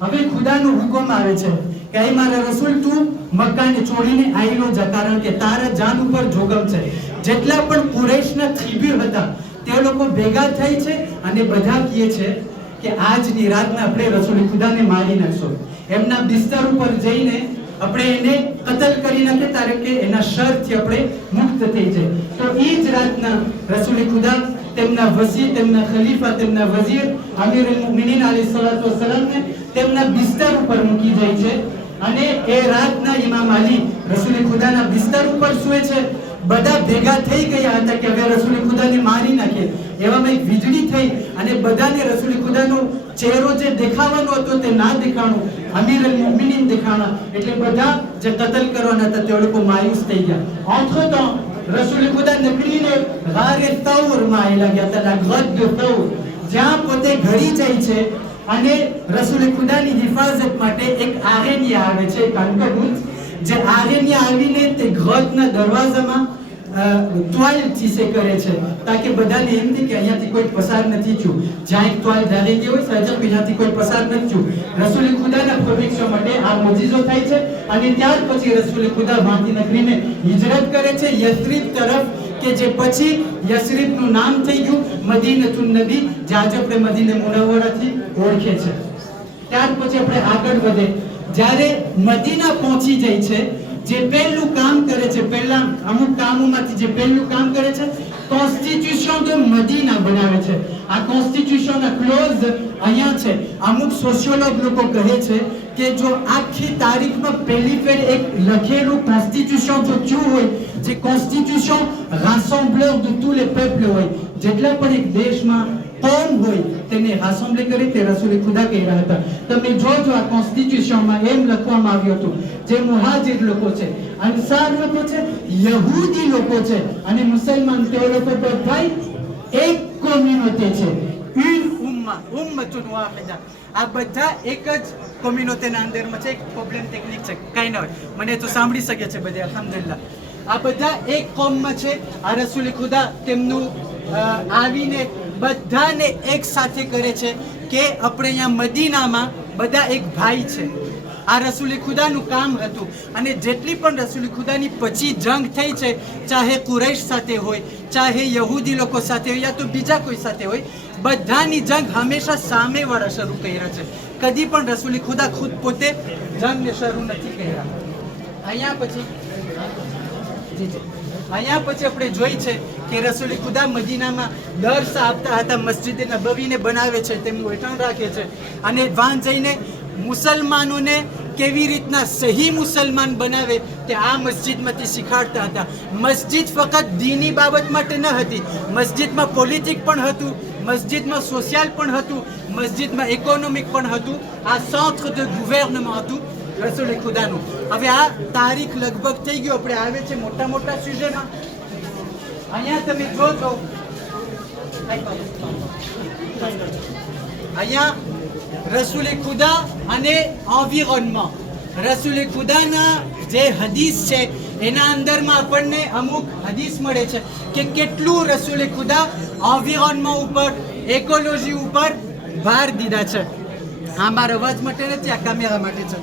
હવે ખુદાનો હુકમ આવે છે કે અહીં મારા રસૂલ તું મક્કાને છોડીને આયલો જા, કારણ કે તારા જાન ઉપર જોખમ છે. જેટલા પણ કુરૈશના ત્રિબ્યુ હતા તે લોકો ભેગા થઈ છે અને બધા કહે છે કે આજની રાતના આપણે રસૂલ ખુદાને મારી નાખશું. એમના બિસ્તર ઉપર જઈને આપણે એને કતલ કરી નાખે તારે કે એના શરથી આપણે મુક્ત થઈ જાય. તો એ જ રાતના રસૂલ ખુદા તેમના વસી, તેમના ખલીફા, તેમના વઝીર અમીર અલ મુમિનીન અલૈહિસ્સલાતુ વસ્સલામને તેમના બિસ્તર ઉપર મૂકી જાય છે અને એ રાતના ઇમામ અલી રસૂલ ખુદાના બિસ્તર ઉપર સૂએ છે. બધા ભેગા થઈ ગયા હતા કે હવે રસૂલ ખુદાને મારી નાખીએ. એવામાં એક વીજળી થઈ અને બધાને રસૂલ ખુદાનો ચહેરો જે દેખાવાનો હતો તે ના દેખાણો, અમીર અલ મુમિનીન દેખાણા. એટલે બધા જે કતલ કરવાના હતા તે લોકો માયુસ થઈ ગયા. entre temps રસૂલ ખુદા નીકળીને ગારે તૌરમાં આવેલા ગયા હતા, ગદ તૌર, જ્યાં પોતે ઘડી જાય છે અને રસૂલ ખુદાની હિફાજત માટે એક આરેનિયા આવે છે, કાનકબૂત, જે આરેનિયા આવીને તે ગદના દરવાજામાં ટોયલ ચીસે કરે છે તાકે બધાને એમ થાય કે અહીંયાથી કોઈ પસાર નથી થયું. જ્યાં એક ટોયલ ધારી ગઈ હોય સજબ અહીંયાથી કોઈ પસાર નથી થયું. રસૂલ ખુદાના પ્રોટેક્શન માટે આ મોજીઝો થાય છે અને ત્યાર પછી રસૂલ ખુદા વાંકી નગરીને હિજરત કરે છે યસરીબ તરફ, કે જે પછી યસરીબનું નામ થઈ ગયું મદીનતુન નબી, જે આજે આપણે મદીને મુનવ્વરાથી ઓળખે છે. ત્યાર પછી આપણે આગળ વધે. જ્યારે મદીના પહોંચી જાય છે જે પહેલું કામ કરે છે, પહેલા અમુક કામોમાંથી જે પહેલું કામ કરે છે કોન્સ્ટિટ્યુશન de મદીના બનાવે છે. આ કોન્સ્ટિટ્યુશનના ક્લોઝ અહીંયા છે. અમુક સોશિયોલોગ લોકો કહે છે કે જો આખી તારીખમાં પહેલી ફેર એક લખેલું કોન્સ્ટિટ્યુશન જો થયું હોય, જે constitution રાસેમ્બલર de tous les peuples હોય, જેટલા પણ એક દેશમાં કોમ હોય તેને રાસેમ્બલ કરી તે રસૂલ ખુદા કહેતા હતા. તમે જોજો આ કોન્સ્ટિટ્યુશનમાં એમ લખવામાં આવ્યું હતું જે મુહાજિર લોકો છે, અન્સાર લોકો છે, યહૂદી લોકો છે અને મુસલમાન તે લોકો બધા એક કોમ્યુનિટી છે. une ઉમ્મા, ઉમ્મતુન વાહિદા. આ બધા એક જ કોમ્યુનિટીના અંદરમાં છે. એક પ્રોબ્લેમ ટેકનિક છે, કાંઈ ના હોય, મને તો સાંભળી શકે છે બધે, અલ્હમ્દુલિલ્લાહ. આ બધા એક કોમમાં છે. આ રસૂલ ખુદા તેમનું આવીને બધાને એક સાથે કરે છે કે આપણે અહીંયા મદીનામાં બધા એક ભાઈ છે. આ રસૂલ ખુદાનું કામ હતું. અને જેટલી પણ રસૂલ ખુદાની પછી જંગ થઈ છે, ચાહે કુરૈશ સાથે હોય, ચાહે યહૂદી લોકો સાથે હોય, યા તો બીજા કોઈ સાથે હોય, બધાની જંગ હંમેશા સામેવાળા શરૂ કર્યા છે. કદી પણ રસૂલ ખુદા ખુદ પોતે જંગને શરૂ નથી કર્યા. અહીંયા પછી આપણે જોઈ છે કે રસૂલ ખુદા મદીનામાં દર્સ આપતા હતા, મસ્જિદ નબવીને બનાવે છે, તેમનું વેઠણ રાખે છે, અને વાં જઈને મુસલમાનોને કેવી રીતના સહી મુસલમાન બનાવે તે આ મસ્જિદમાંથી શીખાડતા હતા. મસ્જિદ ફક્ત દીની બાબત માટે ન હતી, મસ્જિદમાં પોલિટિક પણ હતું, મસ્જિદમાં સોશિયલ પણ હતું, મસ્જિદમાં ઇકોનોમિક પણ હતું. આ સેન્ટર de gouvernement હતું રસૂલ ખુદાનું. હવે આ તારીખ લગભગ થઈ ગયો, આપણે આવે છે મોટા મોટા સુજેમાં. અહીંયા તમે જોજો, અહીંયા રસૂલ ખુદા અને એન્વાયરમેન્ટ, રસૂલ ખુદાના જે હદીસ છે એના અંદરમાં આપણને અમુક હદીસ મળે છે કે કેટલું રસૂલ ખુદા એન્વાયરમેન્ટ ઉપર, ઇકોલોજી ઉપર ભાર દીધા છે. આ મારા અવાજ માટે નથી, આ કેમેરા માટે છે.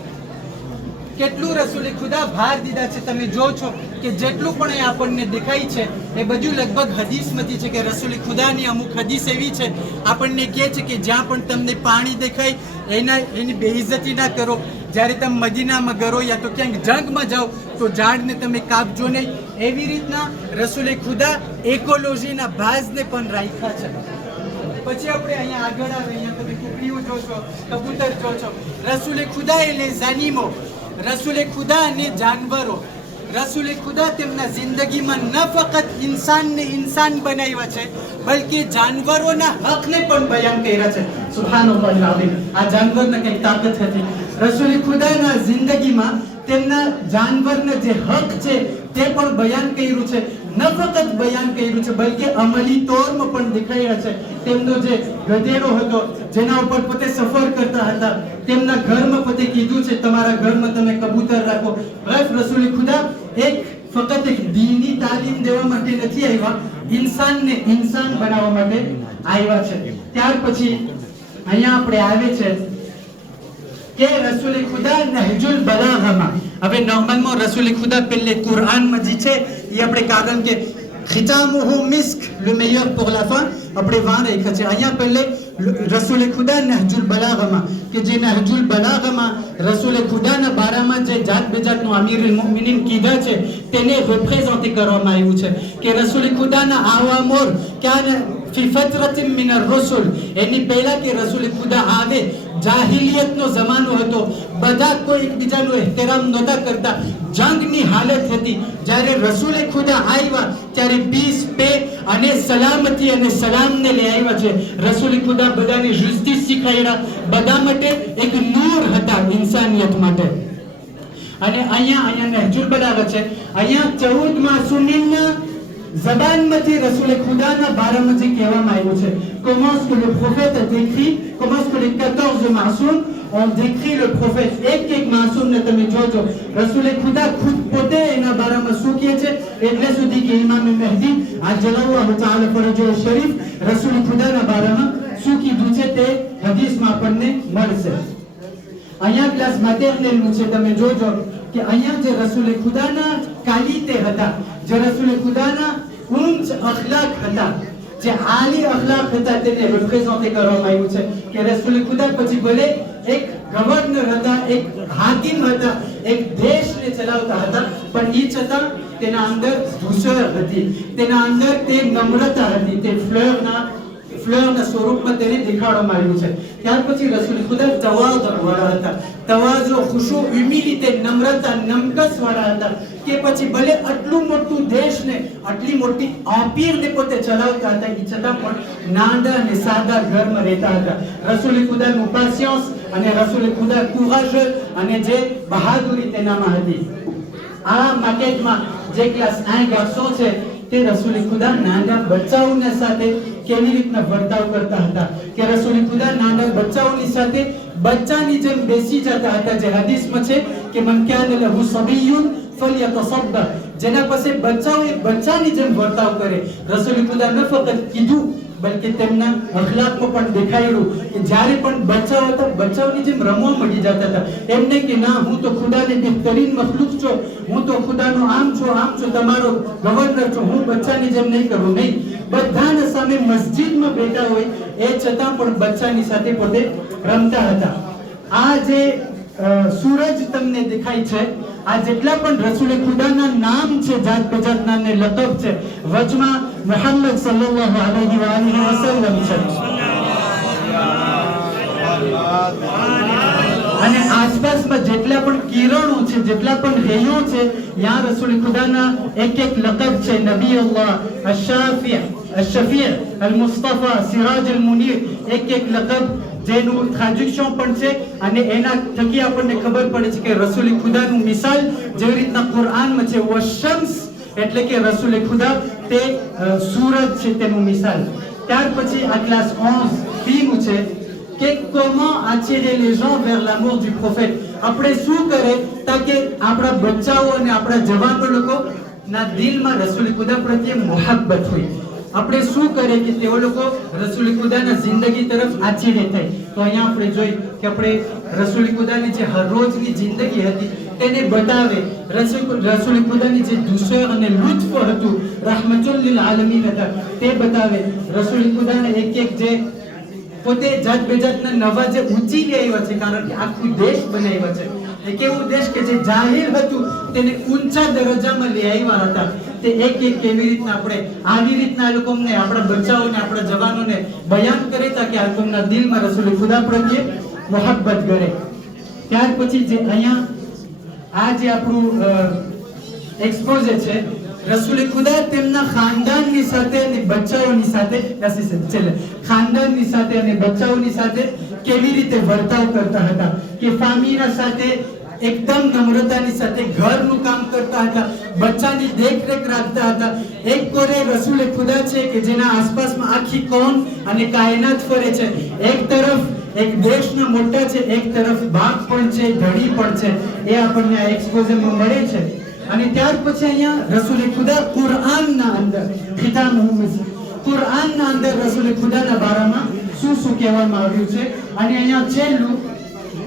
કેટલું રસૂલ ખુદા ભાર દીધા છે તમે જો છો કે જેટલું પણ એ આપણને દેખાય છે એ બધું લગભગ હદીસમાંથી છે. કે રસૂલ ખુદાની અમુક હદીસ એવી છે આપણને કહે છે કે જ્યાં પણ તમને પાણી દેખાય એની બેઇજ્જતી ના કરો. જ્યારે તમે મદીનામાં ગરો યા તો ક્યાંક જંગમાં જાઓ તો ઝાડને તમે કાપજો નહીં. એવી રીતના રસૂલ ખુદા ઇકોલોજીના ભાઝને પણ રાખ્યા છે. પછી આપણે અહીંયા આગળ આવે, અહીંયા તમે કુકડીઓ જોશો, કબૂતર જોશો. રસૂલ ખુદા એટલે જાનીમો, રસૂલ ખુદા અને જાનવરો. રસૂલ ખુદા તેમના જિંદગીમાં ન ફક્ત ઇન્સાનને ઇન્સાન બનાવ્યા છે, બલકે જાનવરોના હકને પણ બયાન કર્યા છે. સુબ્હાનલ્લાહ અઝીમ. આ જાનવરના કઈ તાકાત હતી. રસૂલ ખુદાના જિંદગીમાં તેમના જાનવરના જે હક છે તે પણ બયાન કર્યું છે. ન ફક્ત બયાન કર્યું છે બલકે અમલી તોરમાં પણ દેખાડ્યા છે. તેમનો જે ગધેડો હતો જેના ઉપર પોતે સફર કરતા હતા, તેમના ઘરમાં પોતે કીધું છે તમારા ઘરમાં તમે કબૂતર રાખો. બસ રસૂલ ખુદા ફક્ત એક દીની તાલીમ દેવા માટે નથી આવ્યા, ઇન્સાનને ઇન્સાન બનાવવા માટે આવ્યા છે. ત્યાર પછી અહીંયા આપણે આવે છે કે રસૂલ ખુદા નહજુલ બલાગમાં. હવે નોર્મલમાં રસૂલ ખુદા પહેલે કુરાનમાં જે છે એ આપણે કારણ કે ખિતામુહુ મિસ્ક le meilleur pour la fin આપણે વાં રાખ્યા છે. અહીંયા પહેલે રસૂલ ખુદા નહજુલ બલાગમાં કે જે નહજુલ બલાગમાં રસૂલ ખુદાના બારામાં જે જાત બેજાતનું અમીરુલ મુમિનીન કીધા છે તેને રિપ્રેઝન્ટ કરવામાં આવ્યું છે કે રસૂલ ખુદાના આવામોર ક્યાં ફી ફતરતિન મિન ar-rusul, એની પહેલા કે રસૂલ ખુદા આવે જાહિલિયતનો જમાનો હતો, બધા કોઈ એકબીજાનું એહતરામ નહોતા કરતા, જંગની હાલત હતી. જ્યારે રસૂલ ખુદા આવ્યા ત્યારે પીસ પે અને સલામતી અને સલામને લઈ આવ્યા છે. રસૂલ ખુદા બધાને જસ્ટિસ શીખવાડ્યા, બધા માટે એક નૂર હતા ઇન્સાનિયત માટે. અને અહીંયા નહજુલ બલાગહ છે. અહીંયા 14 માસૂમીનના ज़बानમાંથી રસૂલ ખુદાના બારામાં જે કહેવામાં આવ્યું છે. Comment que le prophète a décrit, comment que les 14 Masoom ont décrit le prophète. એક માસૂમને તમે જોજો, રસૂલ ખુદા ખુદ પોતે એના બારામાં શું કહે છે એટલે સુધી કે ઇમામ મહેદી અજલલ્લાહુ તઆલા ફરજો શરીફ રસૂલ ખુદાના બારામાં શું કીધું છે તે હદીસમાં આપણને મળશે. અહીંયા ક્લાસ મેટર્નલનું છે, તમે જોજો કે અહીંયા જે રસૂલ ખુદાના કાલિતે હતા, જે રસૂલ ખુદાના ઉચ્ચ અખલાક હતા, જે આલી અખલાક હતા તેને રિપ્રેઝન્ટ કરવામાં આવ્યું છે કે રસૂલ ખુદા પછી ભલે એક ગવર્નર હતા, એક હાકિમ હતા, એક દેશને ચલાવતા હતા, પણ એ છતાં તેના અંદર ધૂસર હતી, તેના અંદર તે નમ્રતા હતી, તે ફ્લરના સ્વરૂપમાં તેને દેખાડવામાં આવ્યું છે. ત્યાર પછી રસૂલ ખુદા તવાઝુ વાળા હતા, તવાઝુ, ખુશુ, હ્યુમિલિટી, નમ્રતા, નમકસ વાળા હતા કે પછી ભલે આટલું મોટું દેશને, આટલી મોટી એમ્પાયરને પોતે ચલાવતા હતા, એ છતાં પણ નાના અને સાદા ઘરમાં રહેતા હતા. રસૂલ ખુદાનું પેશન્સ અને રસૂલ ખુદા કુરાજ અને જે બહાદુરી તેનામાં હતી. આ માર્કેટમાં જે ક્લાસ 1 garçon છે તે રસૂલ ખુદા નાના બચ્ચાઓના સાથે કેવી રીતના વર્તાવ કરતા હતા કે રસૂલ ખુદા નાના બચ્ચાઓની સાથે બચ્ચાની જેમ બેસી જતા હતા જે હદીસમાં છે કે મન કાન લહુ સબિયુન ફલયતસબ્બર જેના પાસે બચ્ચાઓ એ બચ્ચાની જેમ વર્તાવ કરે રસૂલ ખુદા ન ફક્ત કીધું બલકે તેમના અખલાકમાં પણ દેખાયું કે જ્યારે પણ બચ્ચાઓ હતા બચ્ચાઓની જેમ રમવા મળી જતા હતા એમને કે ના હું તો ખુદાની બહેતરીન મખલુક છું હું તો ખુદાનો આમ છું તમારો ગવર્નર છું હું બચ્ચાની જેમ નહીં કરું નહીં બધાના સામે મસ્જિદમાં બેઠા હોય એ છતાં પણ બચ્ચાની સાથે પોતે રમતા હતા આ જે સૂરજ તમને દેખાય છે આ જેટલા પણ રસૂલ ખુદાના નામ છે જાત બેજાતના ને લકબ છે વચમાં મુહમ્મદ સલ્લલ્લાહુ અલૈહિ વસલ્લમ છે અને આસપાસમાં જેટલા પણ કિરણો છે જેટલા પણ રેયો છે યા રસૂલ ખુદાના એક લકબ છે નબી અલ્લાહ અશ-શાફી અશ-શફી અલ-મુસ્તફા સિરાજ અલ-મુનીર એક લકબ જેનું ટ્રાન્ઝેક્શન પણ છે અને એના થકી આપણને ખબર પડે છે કે રસૂલ ખુદાનું મિસાલ જેવી રીતના કુરાનમાં છે વશમ્સ એટલે કે રસૂલ ખુદા તે સૂરજ છે તેનું મિસાલ ત્યાર પછી આ ક્લાસ 11 બીનું છે કે comment attirer les gens vers l'amour du prophète આપણે શું કરે તાકે આપણા બચ્ચાઓ અને આપણા જવાનો લોકોના દિલમાં રસૂલ ખુદા પ્રત્યે મોહબ્બત હોય આપણે શું કરે કે તેઓ લોકો રસૂલ ખુદાના જિંદગી તરફ આચીડે થાય તો અહીંયા આપણે જોઈ કે આપણે રસૂલ ખુદાની જે હરરોજની જિંદગી હતી તેને બતાવે રસૂલ ખુદાની જે દુસર અને લુત્ફ હતું રહમતુલ લીલ આલમીન હતા તે બતાવે રસૂલ ખુદાના એક જે પોતે જાત બેજાતના નવા જે ઊંચી લઈ આવ્યા છે કારણ કે આખું દેશ બનાવ્યા છે એક એવું દેશ કે જે જાહેર હતું તેને ઊંચા દરજ્જામાં લઈ આવ્યા હતા તે એક કેવી રીતના આપણે આવી રીતના આ લોકોને આપણા બચ્ચાઓને આપણા જવાનોને બયાન કરે તાકે આ લોકોના દિલમાં રસૂલ ખુદા પ્રત્યે મોહબ્બત કરે ત્યાર પછી જે અહીંયા આ જે આપણું એક્સપોઝર છે રસૂલ ખુદા તેમના ખાનદાનની સાથે અને બચ્ચાઓની સાથે ખાનદાનની સાથે અને બચ્ચાઓની સાથે કેવી રીતે વર્તાવ કરતા હતા કે ફામીના સાથે એકદમ નમ્રતાની સાથે ઘરનું કામ કરતા હતા બચ્ચાની દેખરેખ રાખતા હતા એક કોરે રસૂલ ખુદા છે કે જેના આસપાસમાં આખી કૌન અને કાયનાત ફરે છે એક તરફ એક દેશના મોટા છે એક તરફ બાપ પણ છે ધણી પણ છે એ આપણને આ એક્સપોઝરમાં મળે છે અને ત્યાર પછી અહીંયા રસૂલ ખુદા કુરાનના અંદર કુરાનના અંદર રસૂલ ખુદાના બારામાં શું કહેવામાં આવ્યું છે અને અહીંયા છેલ્લું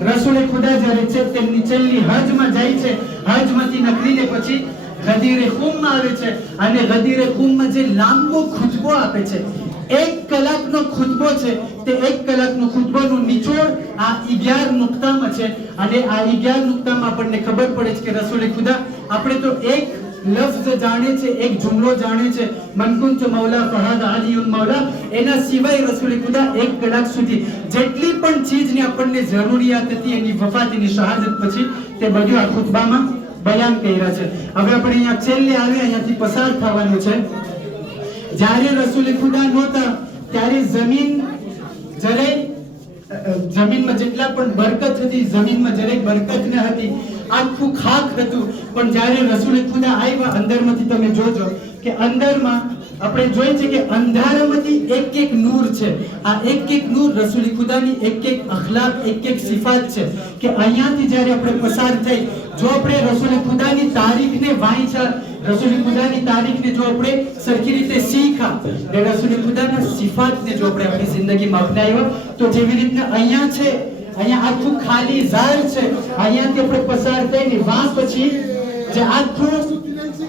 રસૂલ ખુદા જ્યારે છે તેમની છેલ્લી હજમાં જાય છે હજમાંથી નીકળીને પછી ગદીરે ખુમમાં આવે છે અને ગદીરે ખુમમાં જે લાંબો ખુતબો આપે છે 1 કલાકનો ખુતબો છે તે 1 કલાકનો ખુતબાનું નિચોડ આ 11 નુક્તામાં છે અને આ 11 નુક્તામાં આપણને ખબર પડે છે કે રસૂલ ખુદા આપણે તો એક લફ્ઝ જાણે છે એક જુમલો જાણે છે મન કુંતુ મૌલા ફહાદ અલીયુન મૌલા એના સિવાય રસૂલ ખુદા 1 કલાક સુધી જેટલી પણ ચીજની આપણને જરૂરિયાત હતી એની વફાત એની શહાદત પછી તે બધું આ ખુતબામાં બયાન કર્યા છે હવે આપણે અહીંયા છેલ્લે આવે અહીંયાથી પસાર થવાનું છે જ્યારે રસૂલ ખુદા નહોતા ત્યારે જમીનમાં જેટલા પણ બરકત હતી જમીનમાં જરાય બરકત ન હતી આખું ખાક હતું પણ જ્યારે રસૂલ ખુદા આવ્યા અંદરમાંથી તમે જોજો કે અંદરમાં આપણે જોઈએ છે કે અંધારામાંથી એક નૂર છે આ એક નૂર રસૂલ ખુદાની એક અખલાક એક સિફાત છે કે અહીંયાથી જ્યારે આપણે પસાર થઈ જો આપણે રસૂલ ખુદાની તારીખને વાંચ્યા રસૂલ ખુદાની તારીખને જો આપણે સરખી રીતે શીખા અને રસૂલ ખુદાના સિફાતને જો આપણે આપણી જિંદગીમાં અપનાવ્યા તો જેવી રીતના અહીંયા છે અહીંયા આખું ખાલી ઝાડ છે અહીંયાથી આપણે પસાર થઈને વાં પછી જે આખું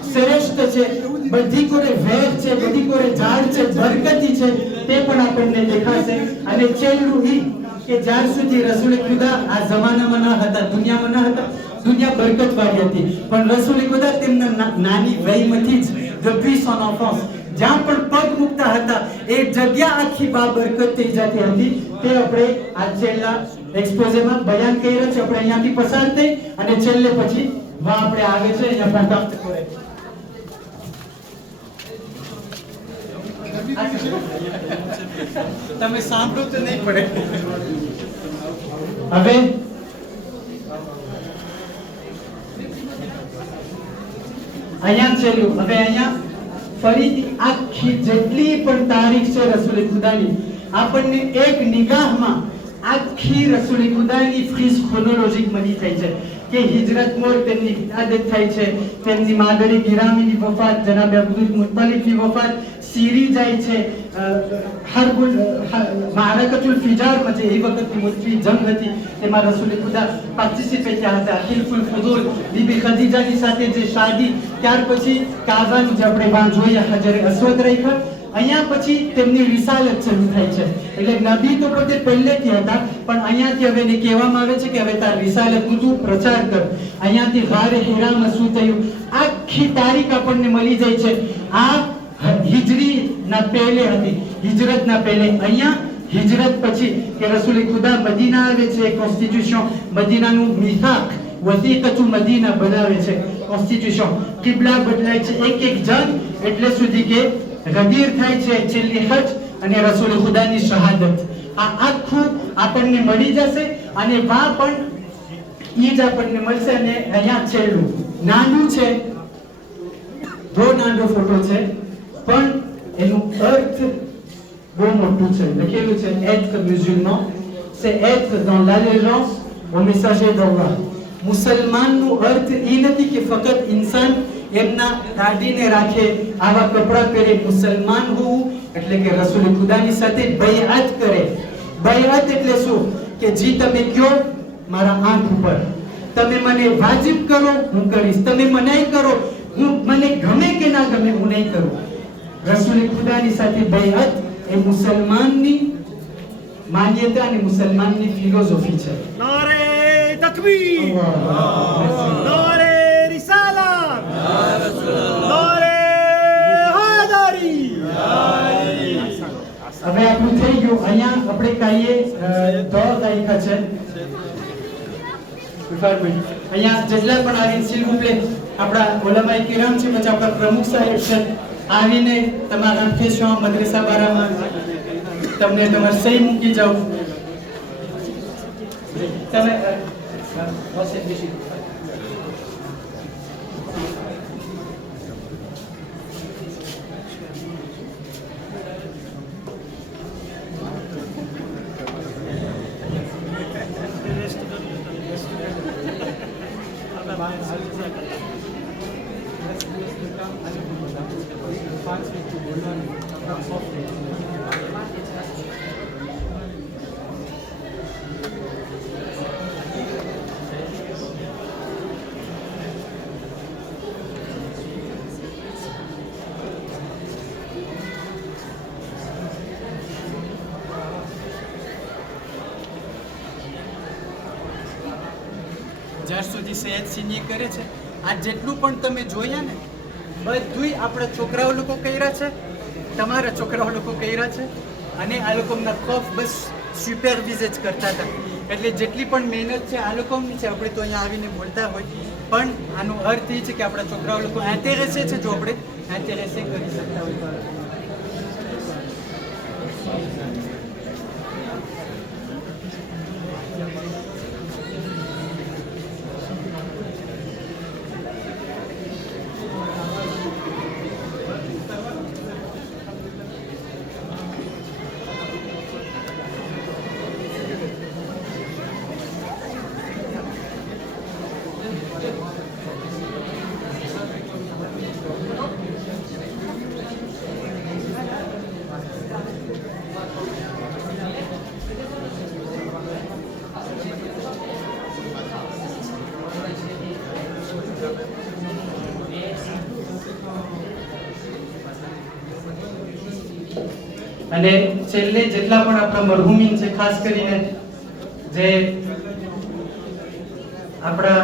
શ્રેષ્ઠ છે બધી કોરે વેર છે બધી કોરે ઝાડ છે બરકતી છે તે પણ આપણને દેખાશે અને છેલ્લું ઈ કે જ્યાં સુધી રસૂલ ખુદા આ જમાનામાં ન હતા દુનિયામાં ન હતા દુનિયા બરકતવાળી હતી પણ રસૂલ ખુદા તેમના નાની વયમાંથી જ depuis son enfance જ્યાં પણ પગ મૂકતા હતા એ જગ્યા આખી બાબરકત થઈ જતી હતી તે આપણે આ છેલ્લા એક્સપોઝેમાં બયાન કર્યા છે આપણે અહીંયાથી પસાર થઈ અને છેલ્લે પછી વા આપણે આવે છે અહીંયા પ્રાપ્ત કરે તમે સાંભળો તો નહીં પડે હવે અહીંયા છેલ્લું હવે અહીંયા ફરીથી આખી જેટલી પણ તારીખ છે રસૂલ ખુદાની આપણને એક નિગાહમાં આખી રસૂલ ખુદાની ફ્રીઝ ક્રોનોલોજીક મળી થઈ છે કે હિજરત મોર તેમની વિલાદત થાય છે, તેમની માદરી ગિરામીની વફાત, જનાબ અબ્દુલ મુત્તલિબની વફાત, સીરી જાય છે, હરબુલ મારકતુલ ફિજારમાં જે એ વખતની મોટી જંગ હતી તેમાં રસૂલ ખુદા પાર્ટિસિપેટ થયા હતા. હિલ્ફુલ ફુદુલ બીબી ખદીજાની સાથે જે શાદી, ત્યાર પછી કાબાનું જે આપણે વાં જોઈએ હજરે અસ્વદ રાખ્યા, અહીંયા પછી તેમની રિસાલત શરૂ થાય છે. એટલે નબી તો પોતે પહેલેથી હતા, પણ અહીંયાથી હવે એને કહેવામાં આવે છે કે હવે તાર રિસાલતનું તું પ્રચાર કર. અહીંયાથી ગારે હિરામાં શું થયું આખી તારીખ આપણને મળી જાય છે. આ હિજરી ના પહેલે હતી, હિજરત ના પહેલે. અહીંયા હિજરત પછી કે રસૂલ ખુદા મદીના આવે છે, કોન્સ્ટિટ્યુશન મદીનાનું મિથાક વસીકતુ મદીના બનાવે છે, કોન્સ્ટિટ્યુશન. કિબલા બદલાય છે, એક જંગ એટલે સુધી કે ગદીર થાય છે, છેલ્લી હજ અને રસૂલ ખુદાની શહાદત. આ આખું આપણને મળી જશે અને વા પણ ઈ જ આપણને મળશે. અને અહીંયા છેલ્લું નાનું છે, બહુ નાનો ફોટો છે, પણ એનું અર્થ બહુ મોટું છે. લખેલું છે être musulman c'est être dans l'allégeance au messager d'Allah. મુસલમાનનું અર્થ એ નથી કે ફક્ત ઇન્સાન એમના દાઢીને રાખે, આવા કપડાં પહેરે. મુસલમાન હોવું એટલે કે રસૂલ ખુદાની સાથે બૈઅત કરે. બૈઅત એટલે શું કે જી તમે કયો મારા આંખ ઉપર, તમે મને વાજિબ કરો હું કરીશ, તમે મનાઈ કરો હું, મને ગમે કે ના ગમે હું નહીં કરું. રસૂલ ખુદાની સાથે બૈઅત એ મુસલમાનની માન્યતા અને મુસલમાનની ફિલોસોફી છે. नारे तकबीर, नारे रिसालत, नारे हैदरी. હવે આપણું થઈ ગયું. અહીંયા આપણે કહીએ 10 તારીખ છે અહીંયા જેટલા પણ આવીને સિલ રૂપે આપણા ઓલામાઈ કિરામ છે, પછી આપણા પ્રમુખ સાહેબ છે, આવીને તમારા ફેશો મદ્રસા બારામાં તમને તમારે સહી મૂકી જાવ. તમે જ્યાં સુધી સૈયદ સિંહ કરે છે, આ જેટલું પણ તમે જોયા ને બધુંય આપણા છોકરાઓ લોકો કર્યા છે, તમારા છોકરાઓ લોકો કર્યા છે. અને આ લોકોના ખોફ બસ સુપરવિઝ જ કરતા હતા. એટલે જેટલી પણ મહેનત છે આ લોકોની છે. આપણે તો અહીંયા આવીને બોલતા હોય, પણ આનો અર્થ એ છે કે આપણા છોકરાઓ લોકો ઇન્ટરેસ્ટ છે, જો આપણે ઇન્ટરેસ્ટ કરી શકતા હોય તો. અને છેલ્લે જેટલા પણ આપણા મરહુમીન છે, ખાસ કરીને જે આપણા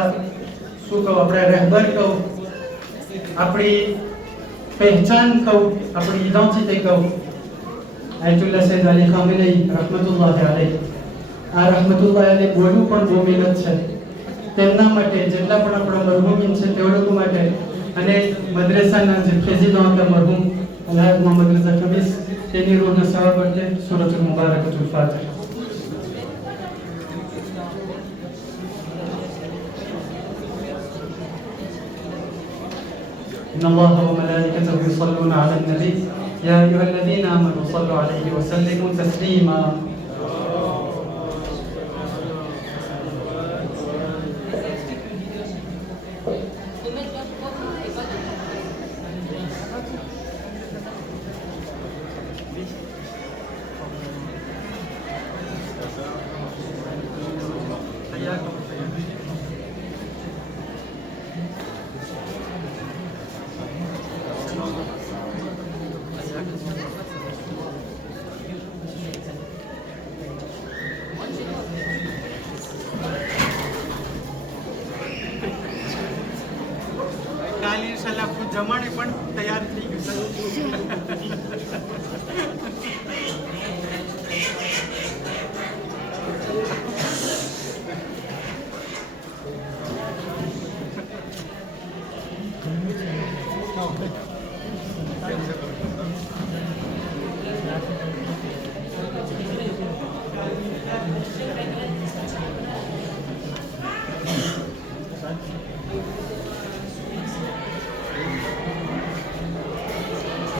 શું કહું, આપણા રહેબર કહું, આપણી પહેચાન કહું, આપણી ઇડેન્ટિટી કહું, આયતુલ્લાહ સૈયદ અલી ખામેની રહમતુલ્લાહ અલૈહ. આ રહમતુલ્લાહ અલૈહ બોલવું પણ બહુ મહેનત છે. તેમના માટે જેટલા પણ આપણા મરહુમીન છે તે લોકો માટે, અને મદ્રસાના જે પ્રેસિડેન્ટ હતા મરહુમ અલ્હાજ મોહમ્મદ રઝા ખમીસ, તેની રૂહના સવાબ અર્થે સૂરતુલ મુબારકતુલ ફાતિહ. إن الله وملائكته يصلون على النبي يا أيها الذين آمنوا صلوا عليه وسلموا تسليما. કાલે ઇન્શાલ્લાહ જમણે પણ તૈયાર થઈ ગયું છે.